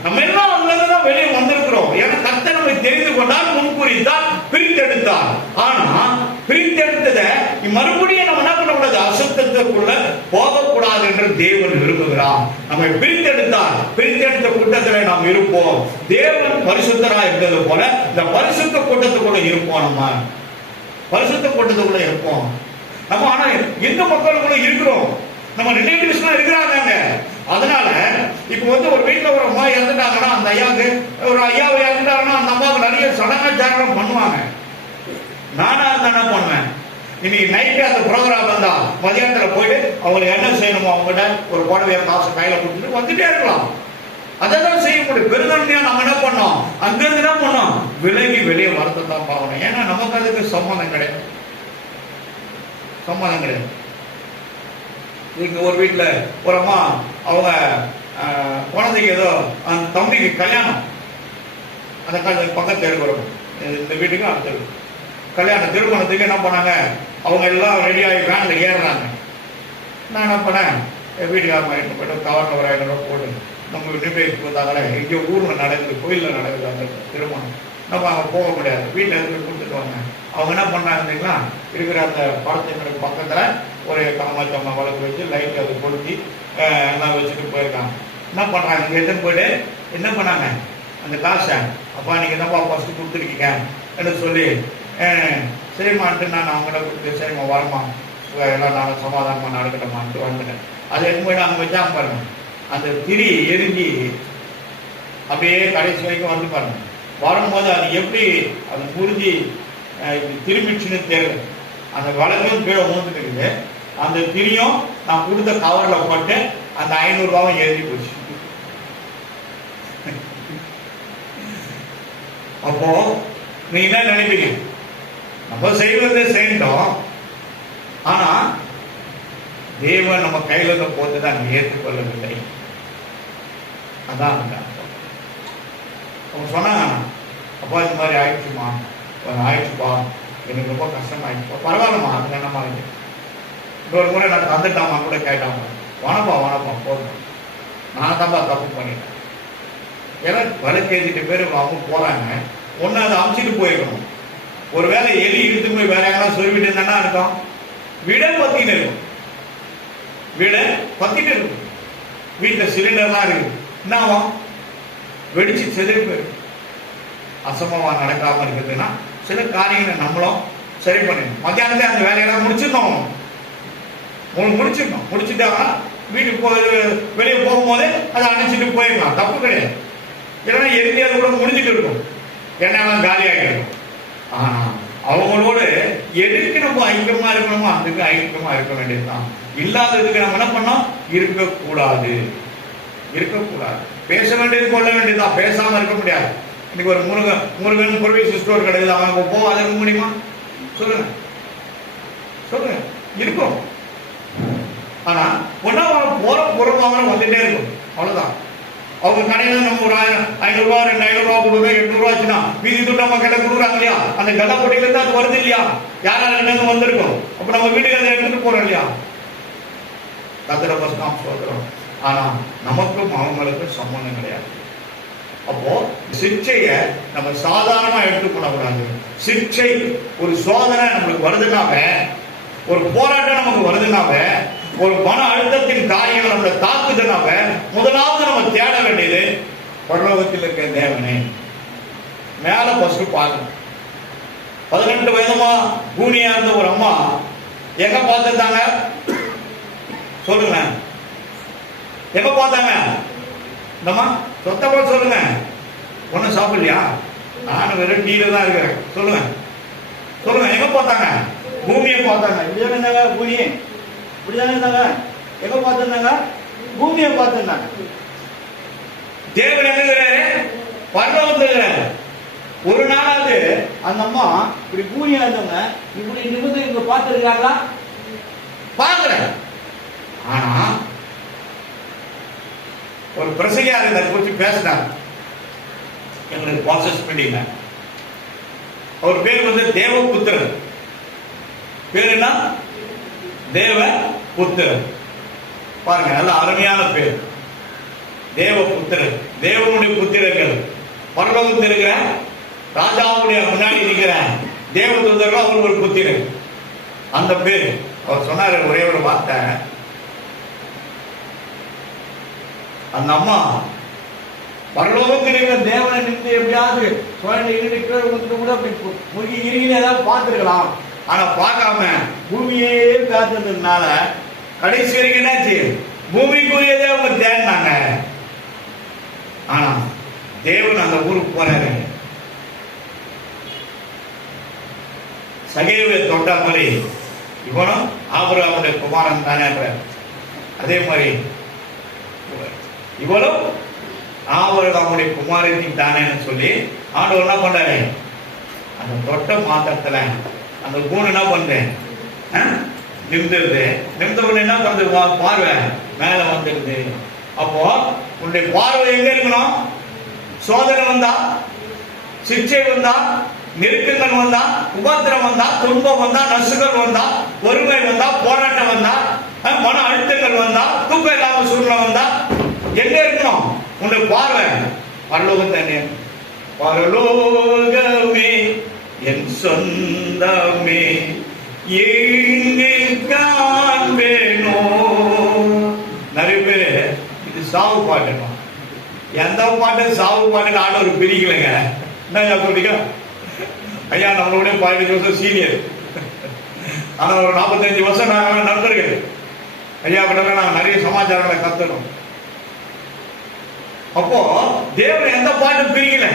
நம்ம எல்லாம் அதுலதான் வெளியே வந்திருக்கிறோம். ஏன்னா கர்த்தர் நம்மை தெரிந்து கொண்டால், முன்குறித்தால், பிரித்தெடுத்தார். ஆனா பிரித்தெடுத்ததை மறுபடியும் நம்ம என்ன பண்ணக்கூடாது? அசுத்தத்துக்குள்ள போகக்கூடாது என்று தேவன் விரும்புகிறார். நம்மை பிரித்தெடுத்தார். பிரித்தெடுத்த கூட்டத்தில் நாம் இருப்போம். தேவன் பரிசுத்தரா இருந்தது போல இந்த பரிசுத்த கூட்டத்துக்குள்ள இருப்போம். நம்ம பரிசுத்த கூட்டத்துக்குள்ள இருப்போம். நம்ம ஆனா எந்த மக்களுக்குள்ள இருக்கிறோம்? நம்ம ரிலேட்டிவ்ஸ் எல்லாம் இருக்கிறாங்க. அதனால இப்ப ஒரு வீட்டுல ஒரு அம்மா இறந்துட்டாங்கன்னா, அந்த ஐயாவுக்கு ஒரு ஐயாவை இறந்துட்டாங்கன்னா அந்த அம்மாவுக்கு நிறைய சடங்காச்சாரம் பண்ணுவாங்க. நானா இருந்தா என்ன பண்ணுவேன்? இன்னைக்கு நைட்டு அந்த ப்ரோக்ராம் வந்தா மதியானத்துல போயிட்டு அவங்களுக்கு என்ன செய்யணுமோ அவங்ககிட்ட ஒரு புடவைய காசு கையில கொடுத்துட்டு வந்துட்டே இருக்கலாம். அதான் செய்ய முடியும். பெருந்தன்மையா நம்ம என்ன பண்ணோம்? அங்க இருந்து என்ன பண்ணோம்? விலகி வெளியே வரத்தான் பார்க்கணும். ஏன்னா நமக்கு அதுக்கு சம்மதம் கிடையாது. இங்க ஒரு வீட்டுல ஒரு அம்மா அவங்க குழந்தைக்கு ஏதோ அந்த தம்பிக்கு கல்யாணம், அந்த பக்கத்து இருக்கிறோம். இந்த வீட்டுக்கு அடுத்த கல்யாணம் திருமணத்துக்கு என்ன பண்ணாங்க? அவங்க எல்லாம் ரெடி ஆகி வேன்ல ஏறுறாங்க. நான் என்ன பண்ணேன்? வீட்டுக்காரமா போயிட்டு கவர்ல ஒரு 500 ரூபா போட்டு நம்ம நிர்ணயித்து கொடுத்தாங்களே, இங்கே ஊர்ல நடக்குது, கோயிலில் நடக்குது அந்த திருமணம். நம்ம அங்கே போக முடியாது, வீட்டில் இருந்து கொடுத்துட்டு வாங்க. அவங்க என்ன பண்ணாங்கன்னா, இருக்கிற அந்த படத்தினுடைய பக்கத்தில் ஒரு காமாட்சம்மா வளர்த்து வச்சு லைட் அதை கொளுத்தி எல்லாம் வச்சுட்டு போயிருக்காங்க. என்ன பண்ணுறாங்க? இங்கே எடுத்துன்னு போயிட்டு என்ன பண்ணாங்க? அந்த காசை அப்பா நீங்கள் என்னப்பா ஃபஸ்ட்டு கொடுத்துருக்கீங்க என்று சொல்லி சரிம்மான்ட்டு நான் அவங்கள்ட்ட கொடுத்து சரிம்மா வரமா எல்லாம் நான் சமாதானமாக நடக்கட்டமான்ட்டு வந்துட்டேன். அதை எடுத்து போய்ட்டு அங்கே வச்சாங்க பாருங்க. அந்த திரி எரிஞ்சி அப்படியே கடைசி வரைக்கும் வந்து பாருங்க. வரும்போது அது எப்படி அது புரிஞ்சு திரும்பிச்சுன்னு தெரியல. அந்த வழக்கும் கீழே ஊந்துட்டு அந்த திரியும் நான் கொடுத்த கவரில் போட்டு அந்த 500 ரூபாவும் எழுதி போச்சு. அப்போ நீங்க என்ன நினைப்பீங்க? நம்ம செய்வதை செய்யணும், ஆனா தேவன் நம்ம கையில இருந்த போது தான் ஏற்றுக்கொள்ளவில்லை. அதான் அவங்க சொன்னாங்க, அப்பா இந்த மாதிரி ஆயிடுச்சுமா, ஆயிடுச்சுப்பா, எனக்கு ரொம்ப கஷ்டமாயிடுச்சுப்பா. பரவாயில்லம்மா, அது என்னமா இருக்கு. இன்னொரு முறை நான் தந்துட்டாமா கூட கேட்டாங்க. வானப்பா போதும், நான் தான்ப்பா தப்பு பண்ணிட்டேன். ஏன்னா வழக்கேற்றிட்டு பேர் அவங்க போறாங்க. ஒன்று அதை அமுச்சிட்டு போயிருக்கணும். ஒரு வேலை எலி இழுத்து போய் வேற எங்கன்னா சொல்லிவிட்டு இருந்தா இருக்கும், வீடே பத்திட்டு இருக்கும். வீடை பத்திட்டு இருக்கும். வீட்டில் சிலிண்டர்லாம் இருக்கு. என்ன ஆகும்? வெடிச்சு செதறி போயிடும். அசம்பவமா நடக்காம இருக்குதுன்னா சில காரியங்களை நம்மளும் சரி பண்ணிடணும். மத்தியானத்தை அந்த வேலையெல்லாம் முடிச்சிடணும். முடிச்சுட்டாங்கன்னா வீட்டுக்கு வெளியே போகும்போது அதை அணைச்சிட்டு போயிடலாம், தப்பு கிடையாது. இல்லைன்னா எரிஞ்சாவது கூட முடிஞ்சிட்டு இருக்கும், எண்ணெல்லாம் காலியாகிட்டு இருக்கும். ஆனா அவங்களோட எதுக்கு நம்ம ஐக்கியமா இருக்கணுமோ அதுக்கு ஐக்கியமா இருக்க வேண்டியதுதான். இல்லாததுக்கு நம்ம என்ன பண்ணோம்? இருக்கக்கூடாது. பேச வேண்டியது கொள்ள வேண்டியதுதான், பேசாம இருக்க முடியாது. இன்னைக்கு ஒரு முருகன் ப்ரொவிஷன் ஸ்டோர் கிடையாது, அவன் போவாத இருக்க முடியுமா? சொல்லுங்க சொல்லுங்க, இருக்கும். ஆனா ஒன்னா போற பொருள் வாங்க வந்துட்டே இருக்கும், அவ்வளவுதான். அவங்க கடையில நம்ம ஒரு 500 ரூபா 2000 ரூபா கொடுக்குறோம், 800 ரூபா ஆச்சுன்னா மீதி துட்டு நம்ம கடை கொடுக்குறாங்க இல்லையா? அந்த கடை போட்டியில இருந்து அது வருது இல்லையா? யாரால வந்திருக்கும், அப்ப நம்ம வீட்டுக்கு அதை எடுத்துட்டு போறோம் இல்லையா? கத்திர பசங்க சொல்றோம். ஆனா நமக்கும் அவங்களுக்கும் சம்பந்தம் கிடையாது. அப்போ சிக்ஷைய நம்ம சாதாரணமா எடுத்துக்கொள்ளக்கூடாது. சிக்ஷை ஒரு சோதனை நம்மளுக்கு வருதுனாவே, ஒரு போராட்டம் நமக்கு வருதுனாவே, ஒரு மன அழுத்தத்தின் காரியங்கள் நம்மளை தாக்குதுனாவே, முதலாவது நம்ம தேட வேண்டியது பரலோகத்தில் இருக்க தேவனே. மேல பஸ்ட் பார்க்கணும். 18 வயதுமா கூனியா இருந்த ஒரு அம்மா எங்க பார்த்துட்டாங்க சொல்லுங்க, எங்க பார்த்தாங்க? இந்தம்மா சொத்தப்பா சொல்லுங்க, ஒன்னும் சாப்பிடலையா? நானும் வெறும் டீல தான் இருக்கிறேன். சொல்லுங்க சொல்லுங்க, எங்க பார்த்தாங்க? பூமியை பார்த்தாங்க. இப்படிதானே இருந்தாங்க பூமி, இப்படிதானே இருந்தாங்க. எங்க பார்த்திருந்தாங்க? பூமியை பார்த்திருந்தாங்க. தேவன் எங்கிறாரு? பரலோகத்தில். ஒரு நாளாவது அந்த அம்மா இப்படி பூமியா இருந்தவங்க இப்படி நிமிர்ந்து இங்க பார்த்திருக்காங்களா? பார்க்கல. ஆனா ஒரு பிரசங்கியார் இதை குறித்து பேசினார் எங்களுக்கு ப்ராசஸ் மீட்டிங்ல. அவர் பேர் வந்து தேவபுத்திரன். பேர் என்ன? தேவபுத்திரன். பாருங்க, நல்ல அருமையான பேர், தேவபுத்திரன். தேவனுடைய புத்திரர்கள், பரலோகத்தில் இருக்கிற ராஜாவுடைய முன்னாடி இருக்கிற தேவதூதர்கள், அவர் ஒரு புத்திரன். அந்த பேர் அவர் சொன்னார். ஒரே ஒரு வார்த்தை, அந்த அம்மா பரலோகத்தில் இருக்கிற தேவனை நின்று எப்படியாவது கூட முழுகி இருங்கி ஏதாவது பார்த்துருக்கலாம். ஆனா பார்க்காம பூமியே காத்துறதுனால கடைசி வரைக்கும் என்னாச்சு? பூமிக்குரியதே அவங்க தேடினாங்க. ஆனா தேவன் அந்த ஊருக்கு போறாரு. சகேவை தொட்ட மாதிரி இவனும் ஆபிரகாமுடைய குமாரன் தானே. அதே மாதிரி இவளும் ஆபிரகாமுடைய குமாரத்தின் தானேன்னு சொல்லி ஆண்டவர் என்ன பண்றாரு? அந்த தொட்ட மாத்திரத்துல அந்த கூண் என்ன பண்றேன் நிமிந்துருது. நிமிந்தவன் என்ன பண்றது? பார்வை மேல வந்துருது. அப்போ உன்னுடைய பார்வை எங்க இருக்கணும்? சோதனை வந்தா, சிக்ஷை வந்தா, நெருக்கங்கள் வந்தா, உபத்திரம் வந்தா, துன்பம் வந்தா, நசுகள் வந்தா, வறுமை வந்தா, போராட்டம் வந்தா, மன அழுத்தங்கள் வந்தா, தூக்கம் இல்லாம சூழ்நிலை வந்தா, எங்க இருக்கணும்? உன்னுடைய பார்வை பரலோகத்தை. பரலோகமே என் சொந்தமே எங்கு காண்பேனோ. நிறைய பேரு இது சாவு பாட்டு. எந்த பாட்டு சாவு பாட்டு ஆண்டவர் பிரிக்கலைங்க. என்ன சொல்றீங்க? ஐயா நம்மளோட 15 வருஷம் சீனியர், ஆனா ஒரு 45 வருஷம் நாங்கள் நண்பர்கள். ஐயா கிட்ட நாங்கள் நிறைய சமாச்சாரங்களை கத்துக்கணும். அப்போ தேவன் எந்த பாட்டும் பிரிக்கல,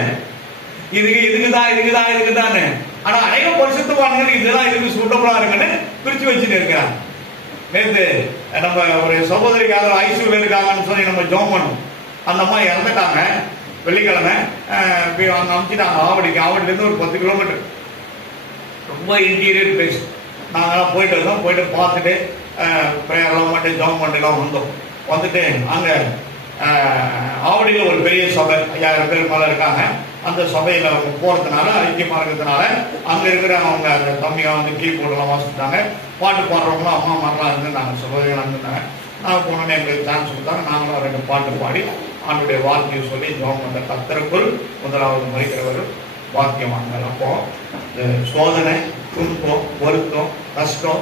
இதுக்குதான். ஆனா அநேக பரிசுத்தவான்கள் இதெல்லாம் இதுக்கு சூட்டபுளா இருக்குன்னு பிரிச்சு வச்சுட்டு இருக்கிறாங்க. நேற்று நம்ம ஒரு சகோதரிக்காக ஐசியூல இருக்காங்கன்னு சொல்லி நம்ம ஜோம் பண்ணோம். அந்த அம்மா இறந்துட்டாங்க. வெள்ளிக்கிழமை அங்கே அனுப்பிச்சிட்டாங்க ஆவடியிலேருந்து ஒரு 10 கிலோமீட்டர். ரொம்ப இன்டீரியர் பிளேஸ். நாங்களாம் போயிட்டு இருந்தோம். போயிட்டு பார்த்துட்டு ப்ரேயர்லாம் பண்ணிட்டு ஜோம் பண்ணிட்டுலாம் வந்தோம். வந்துட்டு அங்கே ஆவடியில் ஒரு பெரிய சபை 5000 பேர் மேலே இருக்காங்க. அந்த சபையில் அவங்க போகிறதுனால, ஐக்கியமாக இருக்கிறதுனால அங்கே இருக்கிற அவங்க அந்த தம்பியாக வந்து கீபோர்டெல்லாம் வாசிட்டாங்க. பாட்டு பாடுறவங்களும் அம்மா மாதிரிலாம் இருந்துருந்தாங்க, சகோதரிகளாக இருந்திருந்தாங்க. நாங்கள் போனோன்னே எங்களுக்கு சான்ஸ் கொடுத்தாங்க. நாங்களும் 2 பாட்டு பாடி ஆண்டுடைய வார்த்தையை சொல்லி ஜோம் பண்ண. கர்த்தருக்குள் முதலாவது மறிக்கிறவர் வாக்கியவான்கள். அப்போ இந்த சோதனை, துன்பம், வருத்தம், கஷ்டம்,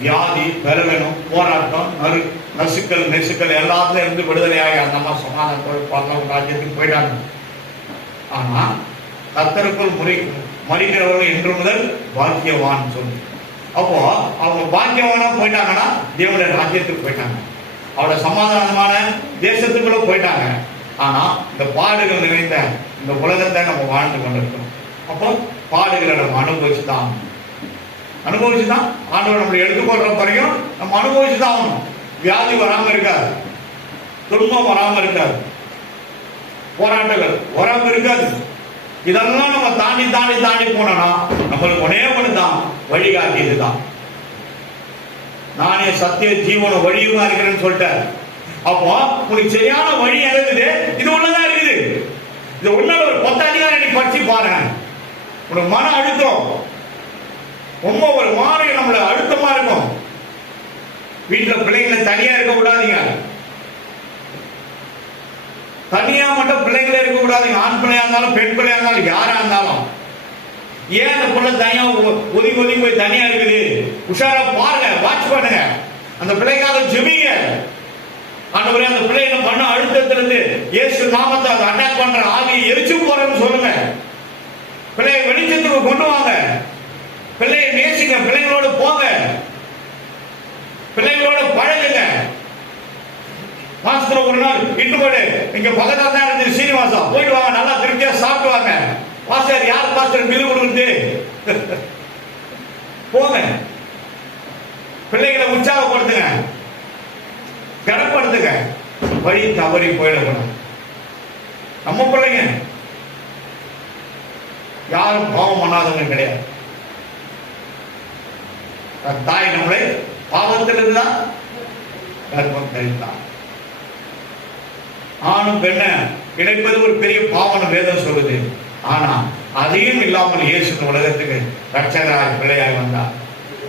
வியாதி, பலவீனம், போராட்டம், நசுக்கள் எல்லாத்துலயும் இருந்து விடுதலையாகி அந்த மாதிரி சமாதானத்தோடு பரலோக ராஜ்யத்துக்கு போயிட்டாங்க. ஆனா கர்த்தருக்குள் மறிக்கிறவர்கள் இன்று முதல் பாக்கியவான் சொல்லி. அப்போ அவங்க பாக்கியவானா போயிட்டாங்கன்னா தேவனுடைய ராஜ்யத்துக்கு போயிட்டாங்க, அவருடைய சமாதானமான தேசத்துக்குள்ள போயிட்டாங்க. ஆனா இந்த பாடுகள் நிறைந்த இந்த உலகத்தை நம்ம வாழ்ந்து கொண்டிருக்கிறோம். அப்போ பாடுகளை நம்ம அனுபவிச்சுதான் ஆண்டவர் நம்மளை எடுத்துக்கொள்ற வரைக்கும் நம்ம அனுபவிச்சுதான் ஆகணும். வியாதி வராம இருக்காது, துன்பம் வராம இருக்காது, போராட்டங்கள் வராம இருக்காது. இதெல்லாம் நம்ம தாண்டி தாண்டி தாண்டி போனோம்னா நம்மளுக்கு ஒரே ஒன்று தான் வழிகாட்டி. இதுதான் நானே சத்திய ஜீவன வழியுமா இருக்கிறேன்னு சொல்லிட்டார். அப்போ உங்களுக்கு சரியான வழி இருக்குது, இது ஒண்ணுதான் இருக்குது. இது ஒண்ணு ஒரு 10 அதிகாரம் நீ படிச்சு பாருங்க. உனக்கு மன அழுத்தம் ரொம்ப ஒரு மாதிரி நம்மள அழுத்தமா இருக்கும். வீட்டுல பிள்ளைங்களை தனியா இருக்க கூடாதீங்க. தனியா மட்டும் பிள்ளைங்களே இருக்க கூடாதுங்க. ஆண் பிள்ளையா இருந்தாலும் பெண் பிள்ளையா இருந்தாலும் யாரா இருந்தாலும். ஏன் அந்த பிள்ளை தனியா ஒதுங்கி ஒதுங்கி போய் தனியா இருக்குது? உஷாரா பாருங்க, வாட்ச் பண்ணுங்க, அந்த பிள்ளைக்காக ஜெபிங்க. ஆண்டவரே அந்த பிள்ளை என்ன பண்ண அழுத்தத்திலிருந்து இயேசு நாமத்தை அதை அட்டாக் பண்ற ஆவியை எரிச்சு போறேன்னு சொல்லுங்க. பிள்ளையை வெளிச்சத்துக்கு கொண்டு வாங்க. பிள்ளையை நேசிங்க, பிள்ளைங்களோட போங்க, பிள்ளைங்களோட பழகுங்க. மாசத்துல ஒரு நாள் இட்டுபோடு இங்க பக்கத்துல தான் இருந்து சீனிவாசா போயிட்டு வாங்க, நல்லா திருப்தியா சாப்பிட்டு வாங்க. பாஸ்டர் யார் பாஸ்டர் பில்லு கொடுக்குறது? போங்க, பிள்ளைகளை உற்சாகப்படுத்துங்க, கனப்படுத்துங்க. வழி தவறி போயிடணும். நம்ம பிள்ளைங்க யாரும் பாவம் பண்ணாதவங்க கிடையாது. தாய் நம்மளை பாவத்திலிருந்து தான் கர்ப்பம் தரித்தான். ஆணும் பெண்ண கிடைப்பது ஒரு பெரிய பாவன வேதம் சொல்லுது. ஆனா அதையும் இல்லாமல் இயேசு உலகத்துக்கு ரட்சகராய் பிள்ளையாய் வந்தார்,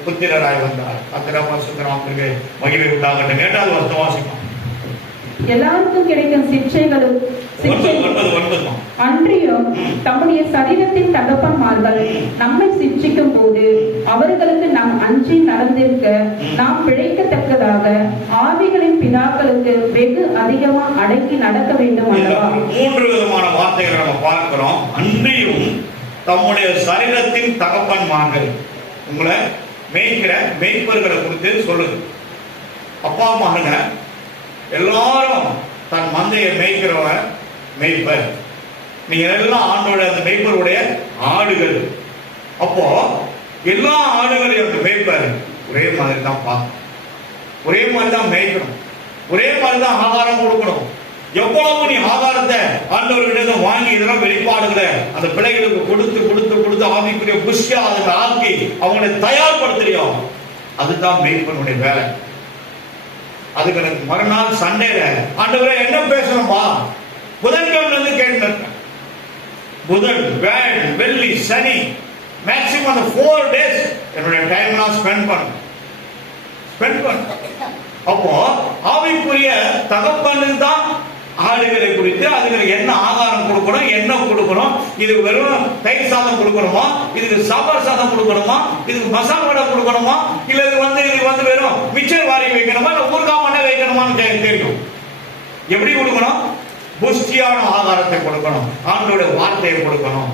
புத்திரராய் வந்தார். கர்த்தராகிய சுத்தராமத்திற்கு மகிமை உண்டாகட்டும். 8வது வசனம் வாசிப்போம். எல்லாருக்கும் கிடைக்கும் சிக்ஷைகளும் அன்றியும் தம்முடைய சரீரத்தின் தகப்பன்மார்கள் நம்மை சிக்ஷிக்கும் போது அவர்களுக்கு நாம் அஞ்சி நடந்திருக்க நாம் பிழைக்கத்தக்கதாக ஆவிகளின் பிதாக்களுக்கு வெகு அதிகமா அடக்கி நடக்க வேண்டும் அல்லவா? 3 விதமான வார்த்தைகளை நம்ம பார்க்கிறோம். அன்றியும் தம்முடைய சரீரத்தின் தகப்பன்மார்கள், உங்களை மேய்க்கிற மேய்ப்பர்களை குறித்து சொல்லுது. அப்பா மகங்க எல்லாரும் தன் மந்தையை மேய்க்கிறவன் மேய்ப்பர். நீங்க எல்லாம் ஆண்டோட அந்த மேய்ப்பருடைய ஆடுகள். அப்போ எல்லா ஆடுகளையும் அந்த மேய்ப்பர் ஒரே மாதிரி தான் பார்க்கணும், ஒரே மாதிரி தான் மேய்க்கணும், ஒரே மாதிரி தான் ஆகாரம் கொடுக்கணும். எவ்வளவு நீ ஆகாரத்தை ஆண்டவர்கிட்ட வாங்கி இதெல்லாம் வெளிப்பாடுகளை அந்த பிள்ளைகளுக்கு கொடுத்து கொடுத்து கொடுத்து ஆவிக்குரிய புஷ்டியா அதை ஆக்கி அவங்களை தயார்படுத்துறியோ, அதுதான் மேய்ப்பனுடைய வேலை. அதுக்கு எனக்கு மறுநாள் சண்டேல ஆண்டவரே என்ன பேசணும்பா, புதன்கிழமை வந்து கேட்டு, புதன் வியாழன் வெள்ளி சனி மேக்சிமம் அந்த 4 days என்னுடைய டைம் நான் ஸ்பெண்ட் பண்ண. அப்போ ஆவிக்குரிய தகப்பனு தான் ஆடுகளை குறித்து அதுக்கு என்ன ஆகாரம் கொடுக்கணும், என்ன கொடுக்கணும், இதுக்கு வெறும் தயிர் சாதம் கொடுக்கணுமா, இதுக்கு சாம்பார் சாதம் கொடுக்கணுமா, இதுக்கு மசாலா வடை கொடுக்கணுமா, இல்ல இதுக்கு வந்து வெறும் மிச்சர் வாரி வைக்கணுமா, இல்ல ஊர்காய் மண்ணை வைக்கணுமான்னு தெரியும். எப்படி கொடுக்கணும்? புஷ்டியான ஆகாரத்தை கொடுக்கணும், ஆண்டோடைய வார்த்தையை கொடுக்கணும்,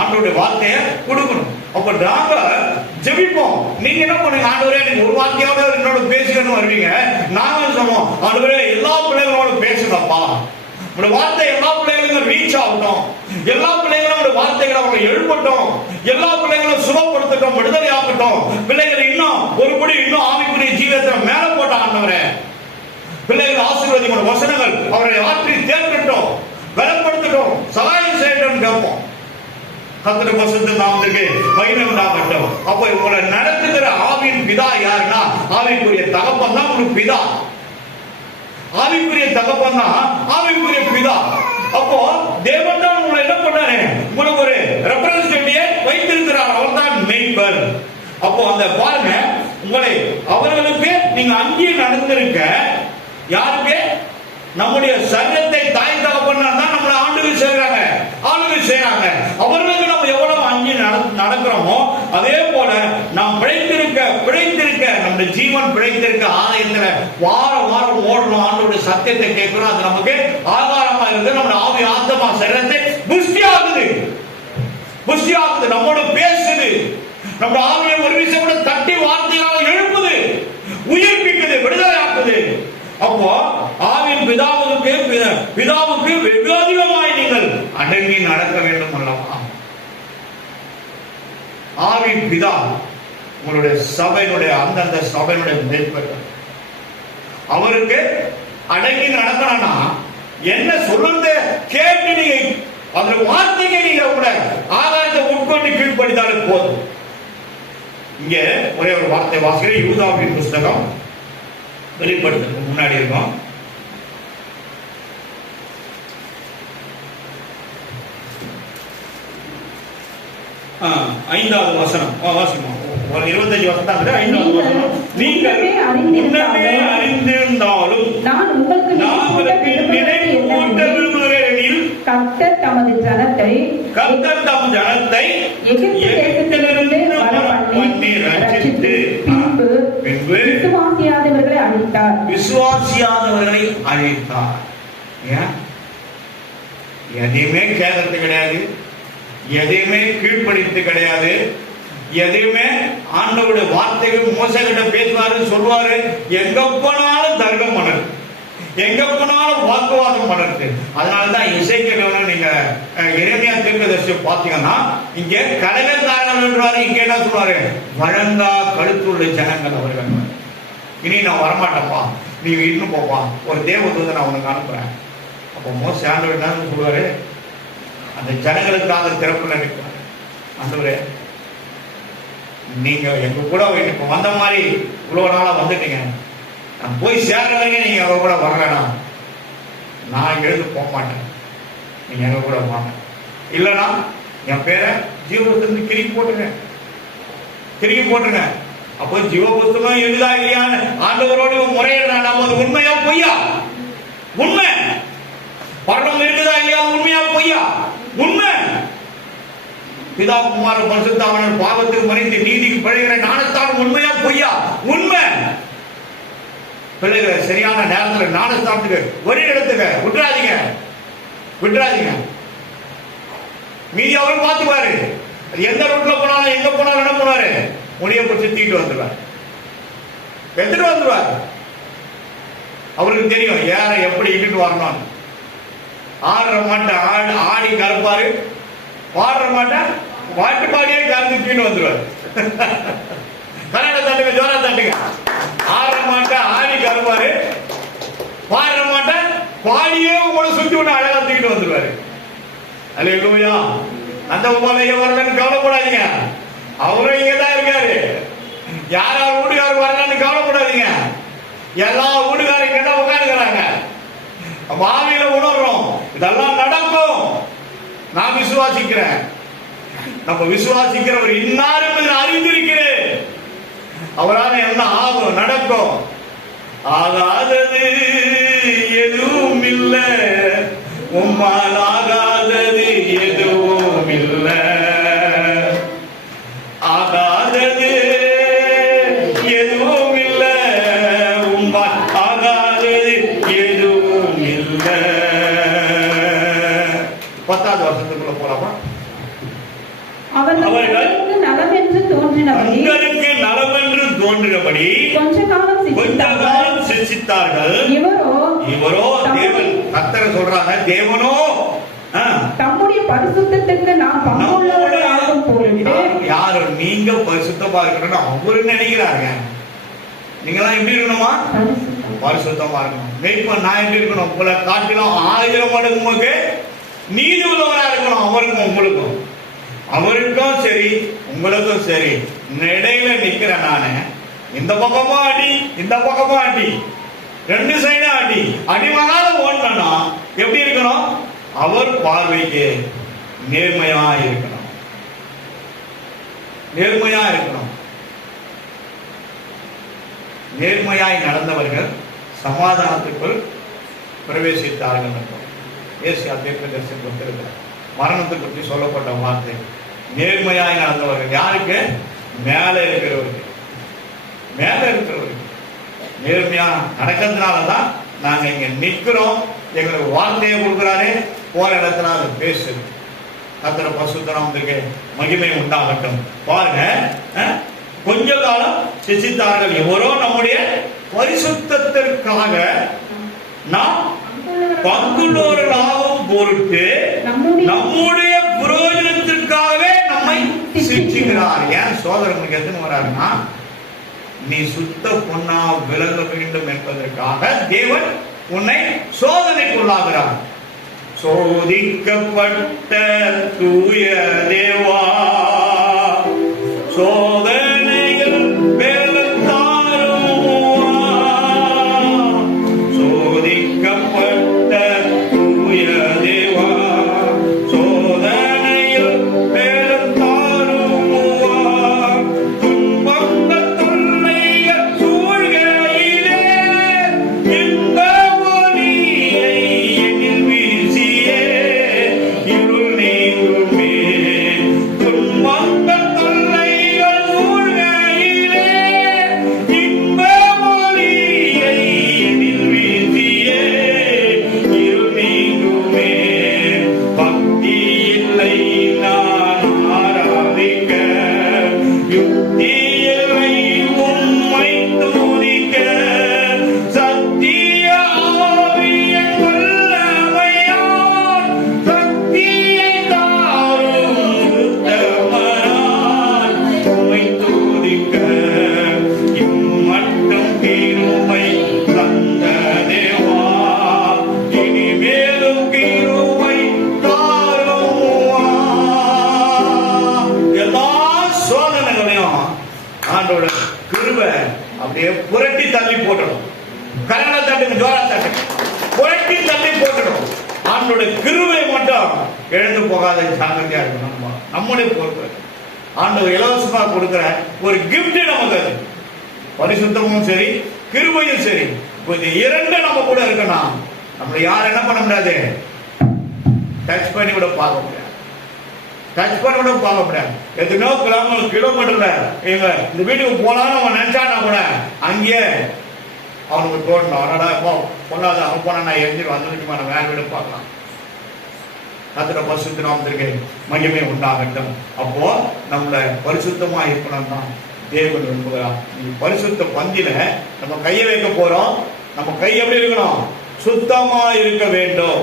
ஆண்டோடைய வார்த்தையை கொடுக்கணும். அப்ப நாங்க ஜெபிப்போம். நீங்க என்ன பண்ணுங்க, ஆண்டவரே நீங்க ஒரு வார்த்தையோட என்னோட பேசுறேன்னு வருவீங்க. நாங்க சொல்லுவோம், ஆண்டவரே எல்லா பிள்ளைகளோட பேசுங்கப்பா, உங்க வார்த்தை எல்லா பிள்ளைகளுக்கும் ரீச் ஆகட்டும், எல்லா பிள்ளைகளும் வார்த்தைகளை அவங்க எழுப்பட்டும், எல்லா பிள்ளைகளும் சுகப்படுத்தட்டும், விடுதலை ஆகட்டும். பிள்ளைகளை இன்னும் ஒரு படி இன்னும் ஆவிக்குரிய ஜீவிதத்தை மேல போட்ட ஆண்டவரே, பிள்ளைகள் ஆசீர்வதிக்கும் வசனங்கள் அவரை ஆற்றி தேர்க்கட்டும், பலப்படுத்தட்டும், சகாயம் செய்யட்டும் கேட்போம். கர்த்தர் பரிசுத்த நாமத்துக்கு மகிமை உண்டாகட்டும். அப்ப உங்களை நடத்துகிற ஆவியின் பிதா யாருன்னா ஆவிக்குரிய தகப்பன் தான் ஒரு பிதா. ஆவிக்குரிய தகப்பன் தான் ஆவிக்குரிய பிதா. அப்போ தேவன் தான் உங்களை என்ன பண்ணாரு, உங்களுக்கு ஒரு ரெப்ரசன்டேட்டிவ் வைத்திருக்கிறார், அவர் தான் மேய்ப்பர். அப்போ அந்த பாருங்க, உங்களை அவர்களுக்கு நீங்க அங்கேயே நடந்திருக்க. யாருக்கு? நம்முடைய சரீரத்தை தாய் தகப்பன் தான் நம்மளை ஆளுகை செய்யறாங்க. அவர்களுக்கு நம்ம எவ்வளவு அங்கே நடக்கிறோமோ அதே போல நாம் பிழைத்திருக்க நம்முடைய ஜீவன் பிழைத்திருக்க ஆலயத்துல வாரம் ஓடுறோம், ஆண்டோட சத்தியத்தை கேட்கிறோம். அது நமக்கு ஆகாரமா இருந்து நம்ம ஆவி ஆத்மா சரீரத்தை புஷ்டி ஆகுது, நம்மோட பேசுது, நம்ம ஆவியை ஒரு விஷயம் கூட தட்டி வார்த்தையாக எழுப்புது, உயிர்ப்பிக்குது, விடுதலை ஆக்குது. அப்போ ஆவின் பிதாவுக்கு வெகு அதிகமாய் நீங்கள் அடங்கி நடக்க வேண்டும் அல்லவா? ஆவின் பிதா உங்களுடைய சபையினுடைய அந்தந்த சபையினுடைய மேய்ப்பர்கள். அவருக்கு அடங்கி நடக்கணும்னா என்ன சொல்றது கேட்டு நீங்க அந்த வார்த்தைக்கு நீங்க கூட ஆதாரத்தை உட்கொண்டு கீழ்ப்படித்தாலும் போதும். இங்க ஒரே ஒரு வார்த்தை வாசிக்கிறேன். யூதாவின் புஸ்தகம் வெளிப்படுத்துறதுக்கு முன்னாடி இருக்கும். 5வது வசனம் வாசிப்போம். 25 வசனம் 5வது வசனம். நீங்கள் முன்னமே அறிந்திருந்தாலும் நான் உங்களுக்கு நினைவூட்ட விரும்புகிறேன். கர்த்தர் தமது ஜனத்தை எகிப்திலிருந்து வரப்பண்ணி ரட்சித்து பின்பு விசுவாசியாதவர்களை அழித்தார். எதையுமே கேட்கறது கிடையாது, எதையுமே கீழ்ப்படித்து கிடையாது, எதையுமே ஆண்டவருடைய வார்த்தைகள் மோசக்கிட்ட பேசுவாரு, சொல்வாரு. எங்க போனாலும் தர்க்கம் பண்ணுறது, எங்க போனாலும் வாக்குவாதம் பண்ணுறது. அதனாலதான் இசைக்கேல் நீங்க எரேமியா தீர்க்கதரிசி பார்த்தீங்கன்னா இங்க கடலைக்காரர்கள் என்றாரு, இங்க என்ன சொல்றாரு? வழங்கா கழுத்துள்ள ஜனங்கள் அவர்கள். இனி நான் வரமாட்டேன்ப்பா, நீ இன்னும் போப்பா, ஒரு தேவதூதனை நான் உனக்கு அனுப்புறேன். அப்போ மோசே ஆண்டவர் என்ன சொல்லுவாரு? அந்த ஜனங்களுக்காக திறப்புல நிற்கிறார். ஆண்டவரே, நீங்க எங்க கூட இப்ப வந்த மாதிரி இவ்வளவு நாளா வந்துட்டீங்க, நான் போய் சேர்ற வரைக்கும் நீங்க எங்க கூட வரலனா நான் எழுந்து போக மாட்டேன், நீங்க எங்க கூட வாங்க. இல்லைன்னா என் பேரை ஜீவபுஸ்தகத்துல திருப்பி போட்டுருங்க. அப்போ ஜீவபுஸ்தகம் எழுதா இல்லையான்னு ஆண்டவரோடு முறையிடுறான். நம்ம அது உண்மையா பொய்யா? உண்மை. பரணம் இருக்குதா இல்லையா? உண்மையா பொய்யா? உண்மை. பிதா குமார பரிசுத்தாவினர் பாவத்துக்கு மறைந்து நீதிக்கு பிழைகிற ஞானஸ்தானம் உண்மையா பொய்யா? உண்மை. பிள்ளைகளை சரியான நேரத்தில் ஞானஸ்தானத்துக்கு ஒரு இடத்துக்கு விட்டுறாதீங்க. மீதி அவர் பார்த்துப்பாரு. எந்த ரூட்ல போனாலும் எங்க போனாலும் என்ன போனாரு? முடிய பிடிச்சி தீட்டு வந்துடுவார், எடுத்துட்டு வந்துடுவார். அவருக்கு தெரியும் யாரை எப்படி இட்டுட்டு வரணும். ஆடுற மாட்டை ஆடி கலப்பாரு, பாடுற மாட்டை பாட்டு பாடியே கலந்து தீட்டு வந்துடுவார். கரெக்டா தட்டுங்க, ஜோரா தட்டுங்க. ஆடுற மாட்டை ஆடி கலப்பாரு, பாடுற மாட்டை பாடியே உங்களை சுத்தி ஒண்ணு அழகா தூக்கிட்டு வந்துடுவாரு. அல்லேலூயா. அந்த உபாலைய வரலன்னு கவலைப்படாதீங்க, அவரும் இங்கதான் இருக்காரு. யாராவது வீட்டுக்காரர் வரலன்னு கவலைப்படாதீங்க. எல்லா வீட்டுக்காரங்க என்ன உட்காந்துக்கிறாங்க, பாவியில உணர்றோம். இதெல்லாம் நடக்கும். நான் விசுவாசிக்கிறேன். நம்ம விசுவாசிக்கிறவர் இன்னாரும் அறிந்திருக்கிறேன். அவரால் என்ன ஆகும், நடக்கும். ஆகாதது எதுவும் இல்லை, உம்மால் ஆகாதது எதுவும் இல்லை. ஆகாதது எதுவும் இல்லை, உம்மால் ஆகாதது எதுவும் இல்லை. 10வது வருஷத்துக்குள்ள போலாமா? அவர்களுக்கு நலம் என்று தோன்றினபடி கொஞ்ச காலம் சிரித்தார்கள். இவரோ தேவன், கர்த்தர் சொல்றாங்க, தேவனோ தம்முடைய பரிசுத்தத்துக்கு நாம் பங்குள்ளவர்களாகும் பொருட்டு. யாரு நீங்க பரிசுத்தமா இருக்கணும்னு அவரு நினைக்கிறாங்க. நீங்களாம் எப்படி இருக்கணுமா? பரிசுத்தமா இருக்கணும். மெய்ப்பன் நான் எப்படி இருக்கணும்? உங்களை காட்டிலும் 1000 மடங்கு உங்களுக்கு நீதி உள்ளவரா இருக்கணும். அவருக்கும் உங்களுக்கும், அவருக்கும் சரி உங்களுக்கும் சரி. இடையில நிக்கிறேன் நானு. இந்த பக்கமா அடி, இந்த பக்கமா அடி, 2 சைடும் அடி. அடிமனால ஓடனா எப்படி இருக்கணும்? அவர் பார்வைக்கு நேர்மையா இருக்கணும். நேர்மையாய் நடந்தவர்கள் சமாதானத்துக்குள் பிரவேசித்தார்கள். ஏசியா தீர்க்கதரிசி கொடுத்திருக்கிறார். மரணத்தை பற்றி சொல்லப்பட்ட வார்த்தை. நேர்மையாய் நடந்தவர்கள் யாருக்கு? மேல இருக்கிறவர்கள். நேர்மையா நடக்கிறதுனாலதான் நாங்க இங்க நிக்கிறோம். எங்களுக்கு வார்த்தையை கொடுக்கிறாரு, போற இடத்துல அதை பேசு. கர்த்தர பரிசுத்த நாமத்துக்கு மகிமை உண்டாகட்டும். பாருங்க, கொஞ்ச காலம் சிசித்தார்கள். எவரோ நம்முடைய பரிசுத்தத்திற்காக நாம் பங்குள்ளவர்களாகும் பொருட்டு நம்முடைய பிரயோஜனத்திற்காகவே நம்மை சிரிச்சுகிறார். ஏன் சோதரனுக்கு எத்தனை வராருன்னா, நீ சுத்த பொன்னா விளங்க வேண்டும் என்பதற்காக தேவன் உன்னை சோதனைக்குள்ளாகிறார். சோதிக்கப்பட்ட தூய தேவா, சோதனைகள் வெறுத்தாரும். சோதிக்கப்பட்ட தூய தேவா, சோதனைகள் வெறுத்தாரும். துன்பங்கள் தொல்லைகள் சூழ்கையிலே இந்த ஒளியை எண்ணில் வீசியே இருள் நீங்குமே. துன்பங்கள் தொல்லைகள் சூழ்கையிலே இன்ப ஒளியை எண்ணில் வீசியே இருள் நீங்குமே. பக்தி இல்லை நான் ஆராதிக்க, யுக்தி இல்லை உம்மை துதிக்க. சத்திய ஆவியின் வல்லமையால் சக்தியை தாரும் உத்தமராய் உம்மை துதிக்க. இம்மட்டும் கிருபை தந்த தேவா, இனிமேலும் கிருபை தாரும். எல்லா சோதனைகளையும் ஆண்டோட கிருபை அப்படியே புரட்டி தள்ளி போட்டணும். கரங்களை தட்டுங்க, ஜோரா தட்டுங்க. புரட்டி தள்ளி போட்டணும். ஆண்டோட கிருபை மட்டும் எழுந்து போகாத ஜாக்கிரதையா இருக்கணும். நம்முடைய பொறுப்பு. ஆண்டவர் இலவசமா கொடுக்கிற ஒரு கிஃப்ட் நமக்கு. அது பரிசுத்தமும் சரி, கிருபையும் சரி. இந்த இரண்டு நம்ம கூட இருக்கணும். நம்மளை யாரும் என்ன பண்ண முடியாது, டச் பண்ணி கூட பார்க்க முடியாது. டச் பண்ண கூட பார்க்க முடியாது. எத்தனையோ கிலோமீட்டர்ல இவங்க இந்த வீட்டுக்கு போனாலும் அவன் நினைச்சானா கூட அங்கேயே அவனுக்கு தோட்டணும். அவனடா இப்போ பொண்ணாத அவன் போனா நான் எரிஞ்சிடும், வந்துருக்குமா நான் வேற வீடு பார்க்கலாம். கத்திர பரிசுத்த நாமத்திற்கு மகிமை உண்டாகட்டும். அப்போ நம்மள பரிசுத்தமா இருக்கணும் தான் தேவன் விரும்புகிறார். பரிசுத்த பந்தியில நம்ம கையை வைக்க போறோம். நம்ம கை எப்படி இருக்கணும், சுத்தமா இருக்க வேண்டும்.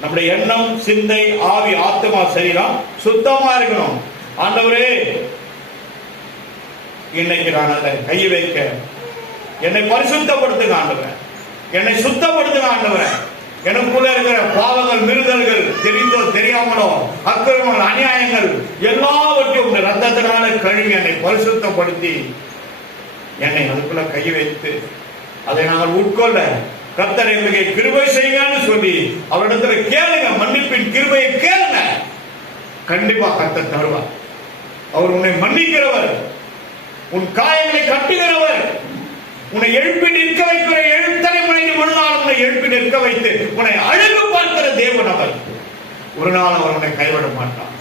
நம்முடைய எண்ணம், சிந்தை, ஆவி, ஆத்மா, சரீரம் சுத்தமா இருக்கணும். ஆண்டவரே, இன்னைக்கு நான் அதை கையை வைக்க என்னை பரிசுத்தப்படுத்துங்க ஆண்டவரே, என்னை சுத்தப்படுத்துங்க ஆண்டவரே. எனக்குள்ள இருக்கிற பாவங்கள், மிருதல்கள், தெரிந்தோ தெரியாமலோ, அக்கிரமங்கள், அநியாயங்கள் எல்லாவற்றையும் உங்க ரத்தத்தினால கழுவி என்னை பரிசுத்தப்படுத்தி என்னை அதுக்குள்ள கை வைத்து அதை நாங்கள் உட்கொள்ள கர்த்தர் எங்களுக்கு கிருபை செய்யுங்கன்னு சொல்லி அவரிடத்துல கேளுங்க. மன்னிப்பின் கிருபையை கேளுங்க. கண்டிப்பா கர்த்தர் தருவார். அவர் உன்னை மன்னிக்கிறவர், உன் காயங்களை கட்டுகிறவர், உன்னை எழுப்பி நிற்க வைக்கிற எழுத்தலைமுறை முன்னாள் உன்னை எழுப்பி நிற்க வைத்து உன்னை அழகு பார்க்கிற தேவன் அவர். ஒரு நாள் அவர் உன்னை கைவிட மாட்டார்.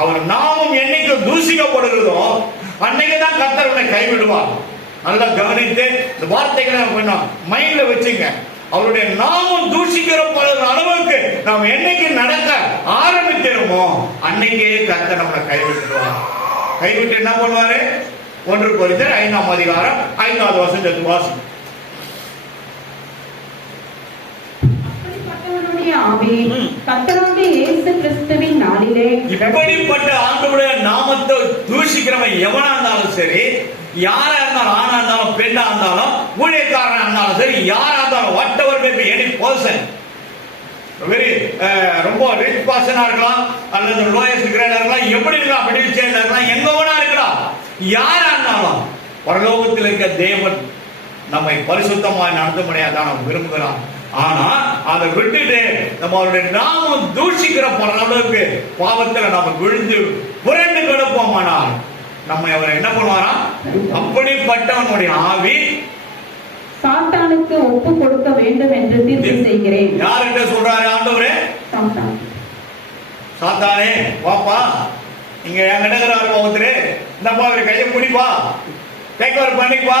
அவர் நாமும் என்னைக்கு தூசிக்கப்படுகிறதோ அன்னைக்கு தான் கர்த்தர் உன்னை கைவிடுவார். நல்லா கவனித்து இந்த வார்த்தைகளை மைண்ட்ல வச்சுங்க. அவருடைய நாமும் தூஷிக்கிற அளவுக்கு நாம் என்னைக்கு நடக்க ஆரம்பிக்கிறோமோ அன்னைக்கே கர்த்தர் நம்மளை கைவிட்டுருவார். கைவிட்டு என்ன பண்ணுவாரு? 1 கொரிந்தியர் 5ஆம் அதிகாரம் 5வது வசனத்தை வாசி. அப்படிப்பட்டவனுடைய ஆவி கர்த்தராகிய இயேசு கிறிஸ்துவின் நாளிலே, இப்படிப்பட்ட ஆண்டவருடைய நாமத்தை தூஷிக்கிறவன் எவனா இருந்தாலும் சரி, யாரா இருந்தாலும், ஆணா இருந்தாலும், பெண்ணா இருந்தாலும், ஊழியக்காரனா இருந்தாலும் சரி, யாரா இருந்தாலும், what ever may be any person, very ரொம்ப ரிச் பர்சனா இருக்கலாம் அல்லது லோயஸ்ட் கிரேடா இருக்கலாம், எப்படி இருக்கலாம், மிடில் ஸ்டேஜ்ல இருக்கலாம், எங்க வேணா இருக்கலாம், யாரா இருந்தாலும் பரலோகத்தில் இருக்க தேவன் நம்மை பரிசுத்தமாய் நடத்த முடியாதான் விரும்புகிறான். ஆனா அதை விட்டுட்டு நம்ம அவருடைய நாமம் தூஷிக்கிற அளவுக்கு பாவத்தில் நம்ம விழுந்து புரண்டு கிடப்போமானால் நம்ம அவர் என்ன பண்ணுவாரா? அப்படிப்பட்டவனுடைய ஆவி சாத்தானுக்கு ஒப்பு கொடுக்க வேண்டும் என்று தீர்ப்பு செய்கிறேன். யார்கிட்ட சொல்றாரு ஆண்டவரே? சாத்தானே வாப்பா, இங்க என்கிட்ட ஒருத்தரு இந்தப்பா அவரு கையை பிடிப்பா, டேக் ஓவர் பண்ணிப்பா,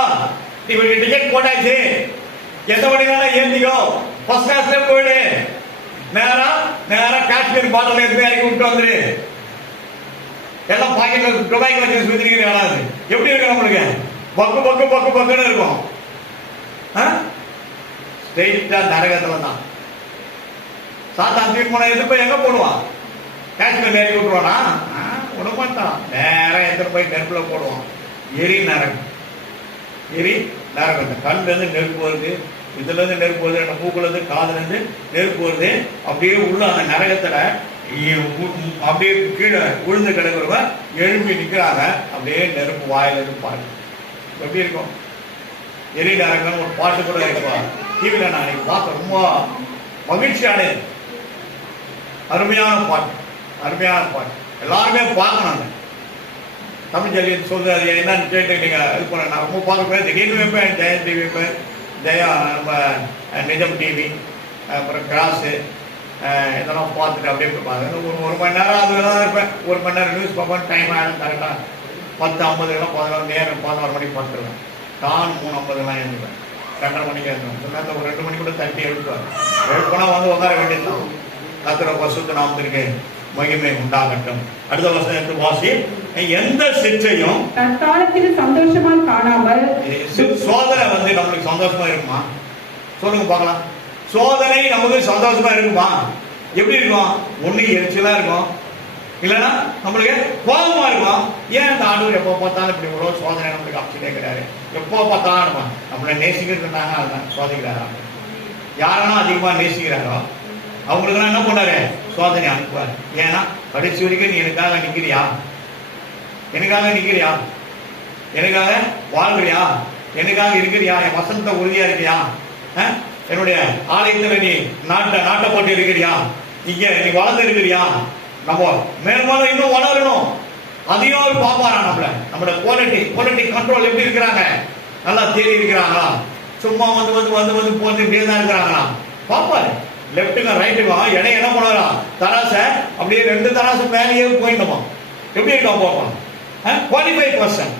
இவருக்கு டிக்கெட் போட்டாச்சு, எந்த வண்டினாலும் ஏந்திக்கோ, ஃபர்ஸ்ட் கிளாஸ்ல போயிடு, நேரா காஷ்மீர் பார்டர்ல இருந்து இறக்கி விட்டு வந்துரு, எல்லாம் பாக்கெட்ல துபாய்க்கு வச்சு சுத்திருக்கிறீங்களா? எப்படி இருக்கு நம்மளுக்கு? பக்கு பக்கு பக்கு பக்குன்னு இருக்கும். ஸ்ட்ரெயிட்டா நரகத்துல தான். சாத்தான் தூக்கி போனா எதிர்ப்பு எங்க போடுவான்? காஷ்மீர் இறக்கி விட்டுருவானா? விட மாட்டான். நேரம் எடுத்துட்டு போய் நெருப்புல போடுவான். எரி நரகம், எரி நரகம். இந்த கண்ணுல இருந்து நெருப்பு வருது, இதுல இருந்து நெருப்பு வருது, நம்ம மூக்குல இருந்து காதுல இருந்து நெருப்பு வருது. அப்படியே உள்ள அந்த நரகத்துல அப்படியே கீழே விழுந்து கிடக்குறவ எழுப்பி நிக்கிறாங்க. அப்படியே நெருப்பு வாயில இருந்து பாரு எப்படி இருக்கும். எரி நரகம் ஒரு பாட்டு கூட இருக்கும். டிவியில நான் இன்னைக்கு பார்க்க ரொம்ப மகிழ்ச்சியான அருமையான பாட்டு, அருமையான பாட்டு. எல்லாருமே பார்க்கணும். தமிழ் ஜல்லி சொல்றது அது என்னன்னு கேட்டு நீங்க இது பண்ண. நான் ரொம்ப பார்க்க திடீர்னு வைப்பேன், ஜெயம் டிவி வைப்பேன், ஜெயா நம்ம நிஜம் டிவி, அப்புறம் கிராஸு, இதெல்லாம் பார்த்துட்டு அப்படியே பார்ப்பேன். ஒரு மணி நேரம் அதுதான் இருப்பேன். ஒரு மணி நேரம் நியூஸ் பார்ப்பேன். டைம் ஆகும் கரெக்டாக 10:50 11 நேரம் 11 மணிக்கு பார்த்துருவேன். தான் 3:50 எழுந்துவேன். 2:30 மணிக்கு எழுந்துவேன். சொன்னா ஒரு 2 மணி கூட தட்டி எழுப்புவேன். எழுப்புனா வந்து உட்கார வேண்டியதுதான். கர்த்தருடைய பரிசுத்த நாமத்திற்கு மகிமை உண்டாகட்டும். அடுத்த வசனத்தை வாசி. எந்த சிற்றையும் தற்காலத்தில் சந்தோஷமாய் காணாமல். சோதனை வந்து நம்மளுக்கு சந்தோஷமா இருக்குமா? சொல்லுங்க பார்க்கலாம். சோதனை நமக்கு சந்தோஷமா இருக்குமா? எப்படி இருக்கும்? ஒண்ணு எரிச்சலா இருக்கும், இல்லைன்னா நம்மளுக்கு கோபமா இருக்கும். ஏன் இந்த ஆண்டவர் எப்போ பார்த்தாலும் இப்படி ஒரு சோதனை நம்மளுக்கு அமைச்சுட்டே கிடையாது. எப்போ பார்த்தாலும் நம்மளை நேசிக்கிறாங்க, அதுதான் சோதிக்கிறாரா? யாரெல்லாம் அதிகமா நேசிக்கிறாரோ அவங்களுக்கு என்ன பண்ணாரு? சோதனை அனுப்புவார். ஏன்னா கடைசி வரைக்கும் நீ எனக்காக நிக்கிறியா? எனக்காக நிக்கிறியா? எனக்காக வாழ்றியா? எனக்காக இருக்கிறியா? என் வசனத்தை உறுதியா இருக்கியா? என்னுடைய ஆலயத்துல நீ நாட்டை போட்டு இருக்கிறியா? இங்க நீ வளர்ந்து இருக்கிறியா? நம்ம மேலும் இன்னும் வளரணும். அதையும் ஒரு பாப்பாரா நம்மளோட குவாலிட்டி கண்ட்ரோல் எப்படி இருக்கிறாங்க? நல்லா தேடி இருக்கிறாங்களா? சும்மா வந்து வந்து வந்து வந்து போட்டு இப்படியே தான் இருக்கிறாங்களா? பாப்பாரு. லெப்டுங்க ரைட்டுங்க இடம் என்ன பண்ணாரா? தராச அப்படியே 2 தராசு மேலேயே போயிடணுமா? எப்படி இருக்கா போப்பான்? குவாலிஃபைட் பர்சன்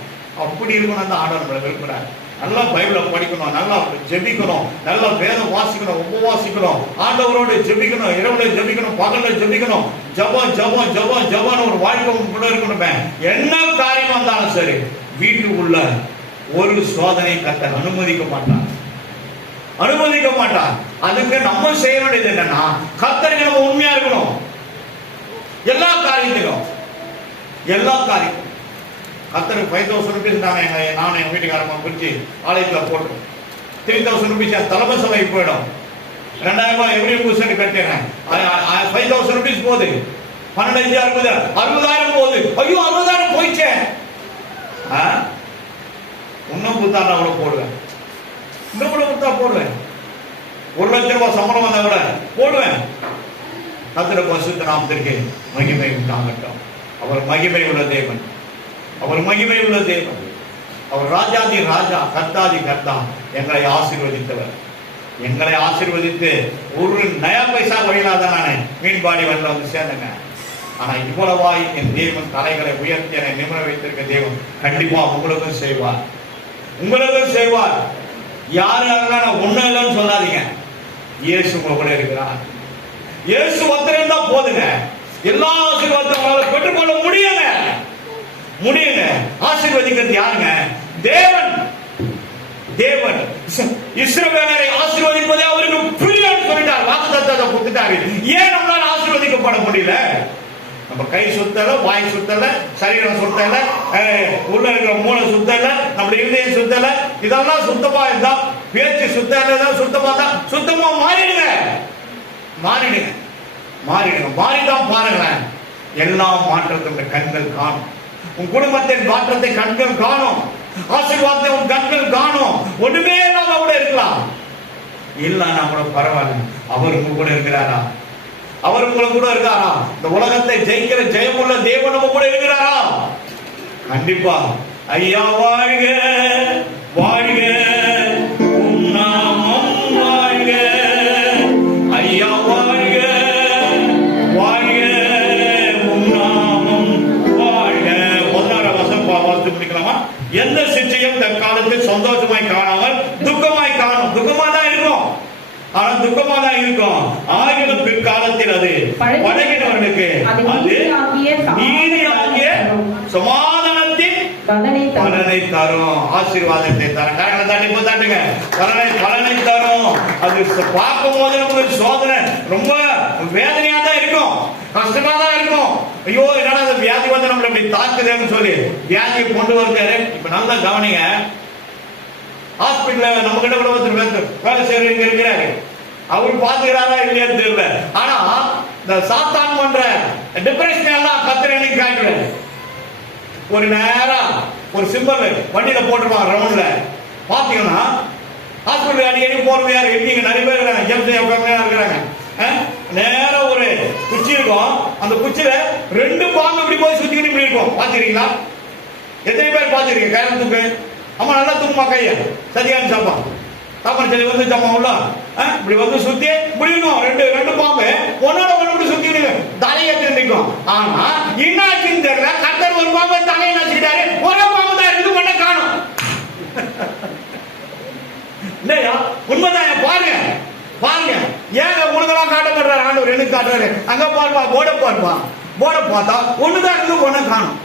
அப்படி இருக்கணும். அந்த ஆண்டவர் நம்மளை விரும்புறாரு. நல்லா பைபிளை படிக்கணும், நல்லா ஜெபிக்கணும், நல்லா வேதம் வாசிக்கணும், உபவாசிக்கணும், ஆண்டவரோடு ஜெபிக்கணும், இரவுல ஜெபிக்கணும், பகல்ல ஜெபிக்கணும். ஜபம் ஜபம் ஜபம் ஜபம் ஒரு வாழ்க்கை கூட இருக்கணுமே. என்ன காரியமா இருந்தாலும் சரி, வீட்டுக்குள்ள ஒரு சோதனை கர்த்தர் அனுமதிக்க மாட்டார். அதுக்கு நம்ம செய்ய வேண்டியது என்னன்னா, கர்த்தருக்கு நம்ம உண்மையா இருக்கணும். எல்லா காரியத்திலும் கர்த்தருக்கு 5,000 rupees நானும் என் வீட்டுக்காரமா பிரிச்சு ஆலயத்தில் போட்டோம். 3,000 rupees என் தலைமை சபைக்கு போயிடும். 2,000 எவ்ரி புதுசு கட்டிடுறேன். 5,000 rupees போகுது. 12,500 60,000 போகுது. ஐயோ 60,000 போயிடுச்சே. இன்னும் புத்தாண்டா கூட போடுவேன். இன்னும் கூட புத்தா போடுவேன். 1 லட்சம் ரூபாய் சம்பளம் வந்தா கூட போடுவேன். கர்த்தருடைய பரிசுத்த நாமத்திற்கு மகிமை உண்டாகட்டும். அவர் மகிமை உள்ள தேவன். அவர் ராஜாதி ராஜா, கர்த்தாதி கர்த்தா. எங்களை ஆசீர்வதித்தவர். எங்களை ஆசீர்வதித்து ஒரு நயா பைசா வழியிலாத நானே மீன்பாடி வந்து சேர்ந்தங்க. ஆனா இவ்வளவாய் என் தேவன் தலைகளை உயர்த்தி என்னை நிமிர வைத்திருக்க தேவன் கண்டிப்பா உங்களுக்கும் செய்வார். யாரெல்லாம் நான் ஒண்ணு இல்லைன்னு சொல்லாதீங்க. இயேசு உங்க கூட இருக்கிறார். இயேசு ஒருத்தர் தான் போதுங்க. எல்லா ஆசீர்வாதத்தையும் பெற்றுக்கொள்ள முடியுங்க. ஆசீர்வதிக்கிறது யாருங்க? தேவன். இஸ்ரவேலரை ஆசீர்வதிப்பதே அவருக்கு பிரியம்னு சொல்லிட்டார். வாக்குத்தத்தத்தை கொடுத்துட்டாரு. ஏன் நம்மளால ஆசீர்வதிக்கப்பட முடியல? நம்ம கை சுத்தல, வாய் சுத்தல, சரீரம் சுத்தல, உள்ள இருக்கிற மூளை சுத்தல, நம்ம இருதயம் சுத்தல. இதெல்லாம் சுத்தமா இருந்தா, பேச்சு சுத்தமா தான் சுத்தமா மாறிடுங்க. மாறிதான் பாருங்களேன். எல்லா மாற்றத்தின் கண்கள் காணும். உன் குடும்பத்தின் மாற்றத்தை கண்கள் காணும். ஆசீர்வாதத்தை உன் கண்கள் காணும். ஒண்ணுமே இல்லாம கூட இருக்கலாம். இல்லன்னா கூட பரவாயில்ல. அவர் உங்க கூட இருக்கிறாரா? இந்த உலகத்தை ஜெயிக்கிற ஜெயமுள்ள தேவன் நம்ம கூட இருக்கிறாரா? கண்டிப்பா. ஐயா வாழ்க வாழ்க, உம் நாமம் வாழ்க. ஐயா வாழ்க வாழ்க, உம் நாமம் வாழ்க. 16 வசனம் வாசித்து முடிக்கலாமா? எந்த சிற்றையும் தற்காலத்தில் சந்தோஷமாய் காணாமல் துக்கமாய் காணும். துக்கமா தான் இருக்கும். ஆகிலும் பிற்காலத்தில் அது பழகினவர்களுக்கு அது நீதியாகிய சமாதானத்தின் பலனை தரும். ஆசீர்வாதத்தை தரும். பலனை தரும். அது பார்க்கும் போது நமக்கு சோதனை ரொம்ப வேதனையா தான் இருக்கும், கஷ்டமா தான் இருக்கும். ஐயோ என்னடா அந்த வியாதி வந்து நம்மள இப்படி தாக்குதுன்னு சொல்லி வியாதியை கொண்டு வருகிறாரு. இப்ப நல்லா கவனிங்க. ஹாஸ்பிட்டல்ல நம்ம கிட்ட கூட ஒருத்தர் வேலை செய்யறவங்க இருக்கிறாரு. அவர் பாத்துக்கிறாரா இல்லையான்னு தெரியல. ஆனா இந்த சாத்தான் பண்ற டிப்ரெஷன் எல்லாம் கர்த்தர் எனக்கு காட்டுறாரு. ஒரு நேரா ஒரு சிம்பல் வண்டியில போட்டுருவாங்க ரவுண்ட்ல. பாத்தீங்கன்னா ஹாஸ்பிட்டல் அடிக்கடி போறது யாரு? எங்க நிறைய பேர் இருக்காங்க, ஜெம்ஸ் இருக்கிறாங்க. நேரம் ஒரு குச்சி இருக்கும், அந்த குச்சியில 2 பாம்பு இப்படி போய் சுத்திக்கிட்டு இப்படி இருக்கும். பாத்துக்கிறீங்களா? எத்தனை பேர் பாத்துக்கிறீங்க? கையில தூக்கு. அம்மா நல்லா தூக்குமா கைய. சரியான சாப்பா சாப்பாடு சரி வந்து ஜம்மா உள்ள இப்படி வந்து சுத்தி முடியணும். 2 பாம்பு ஒன்னோட ஒண்ணு இப்படி சுத்தி தலையை நிற்கும். ஆனா என்னாச்சுன்னு தெரியல, கர்த்தர் ஒரு பாம்பு தலையை நச்சுக்கிட்டாரு, ஒரே பாம்பு தான் இருக்குது, பண்ண காணும். இல்லையா? உண்மைதான். பாருங்க பாருங்க, ஏங்க உனக்கெல்லாம் காட்ட மாட்டாரு ஆண்டவர், எனக்கு காட்டுறாரு. அங்க பாருப்பா, போட பாருப்பா, போட பார்த்தா ஒண்ணுதான் இருக்கு, ஒண்ணு காணும்.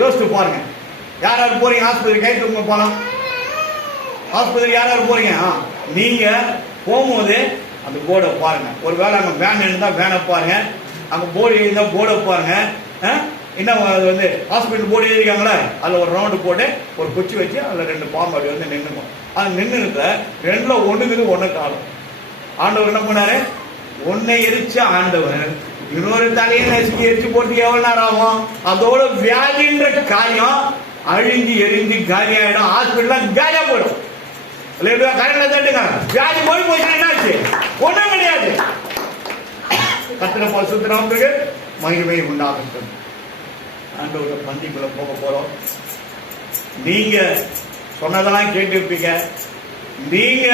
யோசிச்சு பாருங்க. யாராவது போறீங்க ஆஸ்பத்திரி? கை தூங்க போலாம். ஆஸ்பத்திரி யாராவது போறீங்க? நீங்க போகும்போது அந்த போர்டை பாருங்க. ஒருவேளை அங்க வேன் இருந்தா வேனை பாருங்க, அங்க போர்டு இருந்தா போர்டை பாருங்க. இன்னும் வந்து ஹாஸ்பிட்டல் போர்டு எழுதிருக்காங்களே, அதுல ஒரு ரவுண்டு போட்டு ஒரு குச்சி வச்சு அதுல 2 பாம்பு அப்படி வந்து நின்னுக்கும். அது நின்னுல 2ல ஒண்ணுக்குது, ஒண்ணு காணும். ஆண்டவர் என்ன பண்ணாரு? ஒன்னை எரிச்ச ஆண்டவர் இன்னொரு தலையை நசுக்கி எரிச்சு போட்டு எவ்வளவு நேரம் ஆகும்? அதோட வியாதின்ற காரியம் அழிஞ்சு எரிஞ்சு காலியாயிடும். ஹாஸ்பிட்டல் காலியா போயிடும். கரண்ட்ல தட்டுங்க, வியாதி போய் போச்சுன்னா என்னாச்சு? ஒண்ணும் கிடையாது. கர்த்தர் பரிசுத்த நாமத்துக்கு மகிமை உண்டாகட்டும். ஆண்டவர் பந்திக்குள்ள போக போறோம். நீங்க சொன்னதெல்லாம் கேட்டிருப்பீங்க. நீங்க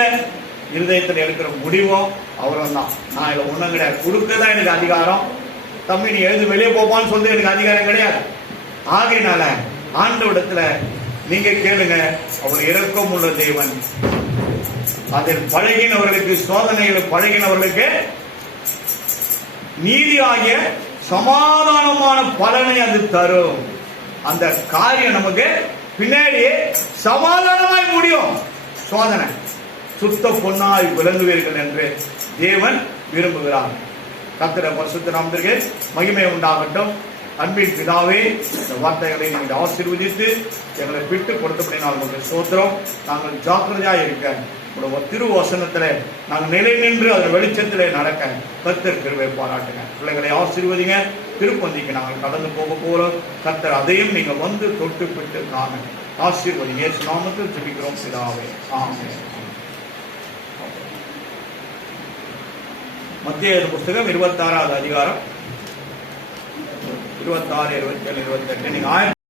இருதயத்தில் எடுக்கிற முடிவும் அவரும் தான். நான் இதுல ஒண்ணும் கிடையாது, கொடுக்கதான் எனக்கு அதிகாரம். தம்பி நீ எழுது வெளியே போப்பான்னு சொல்லி எனக்கு அதிகாரம் கிடையாது. ஆகையினால ஆண்டவரிடத்துல நீங்க கேளுங்க. அவர் இரக்கம் உள்ள தேவன். அதில் பழகினவர்களுக்கு, சோதனைகள் பழகினவர்களுக்கு நீதி ஆகிய சமாதானமான பலனை அது தரும். அந்த காரியம் நமக்கு பின்னாடி சமாதானமாய் முடியும். சோதனை சுத்த பொன்னாய் விளங்குவீர்கள் என்று தேவன் விரும்புகிறார். கர்த்தர் பரிசுத்த நாமத்திற்கு மகிமை உண்டாகட்டும். அன்பின் பிதாவே, இந்த வார்த்தைகளை நீங்கள் ஆசீர்வதித்து எங்களை விட்டு கொடுத்தபடினால் உங்களுக்கு ஸ்தோத்திரம். நாங்கள் ஜாக்கிரதையாக இருக்க உங்களுடைய திருவசனத்திலே நாங்கள் நிலை நின்று அதன் வெளிச்சத்திலே நடக்க கர்த்தர் கிருபை பாராட்டுங்க. பிள்ளைகளை ஆசீர்வதிங்க. திருப்பந்திக்கு நாங்கள் கடந்து போக போறோம். கர்த்தர் அதையும் நீங்கள் வந்து தொட்டு பிட்டு காண ஆசீர்வதிங்க. இயேசு நாமத்தில் ஜெபிக்கிறோம் பிதாவே, ஆமென். மத்திய புஸ்தகம் 26வது அதிகாரம் 26, 27, 28. நீங்க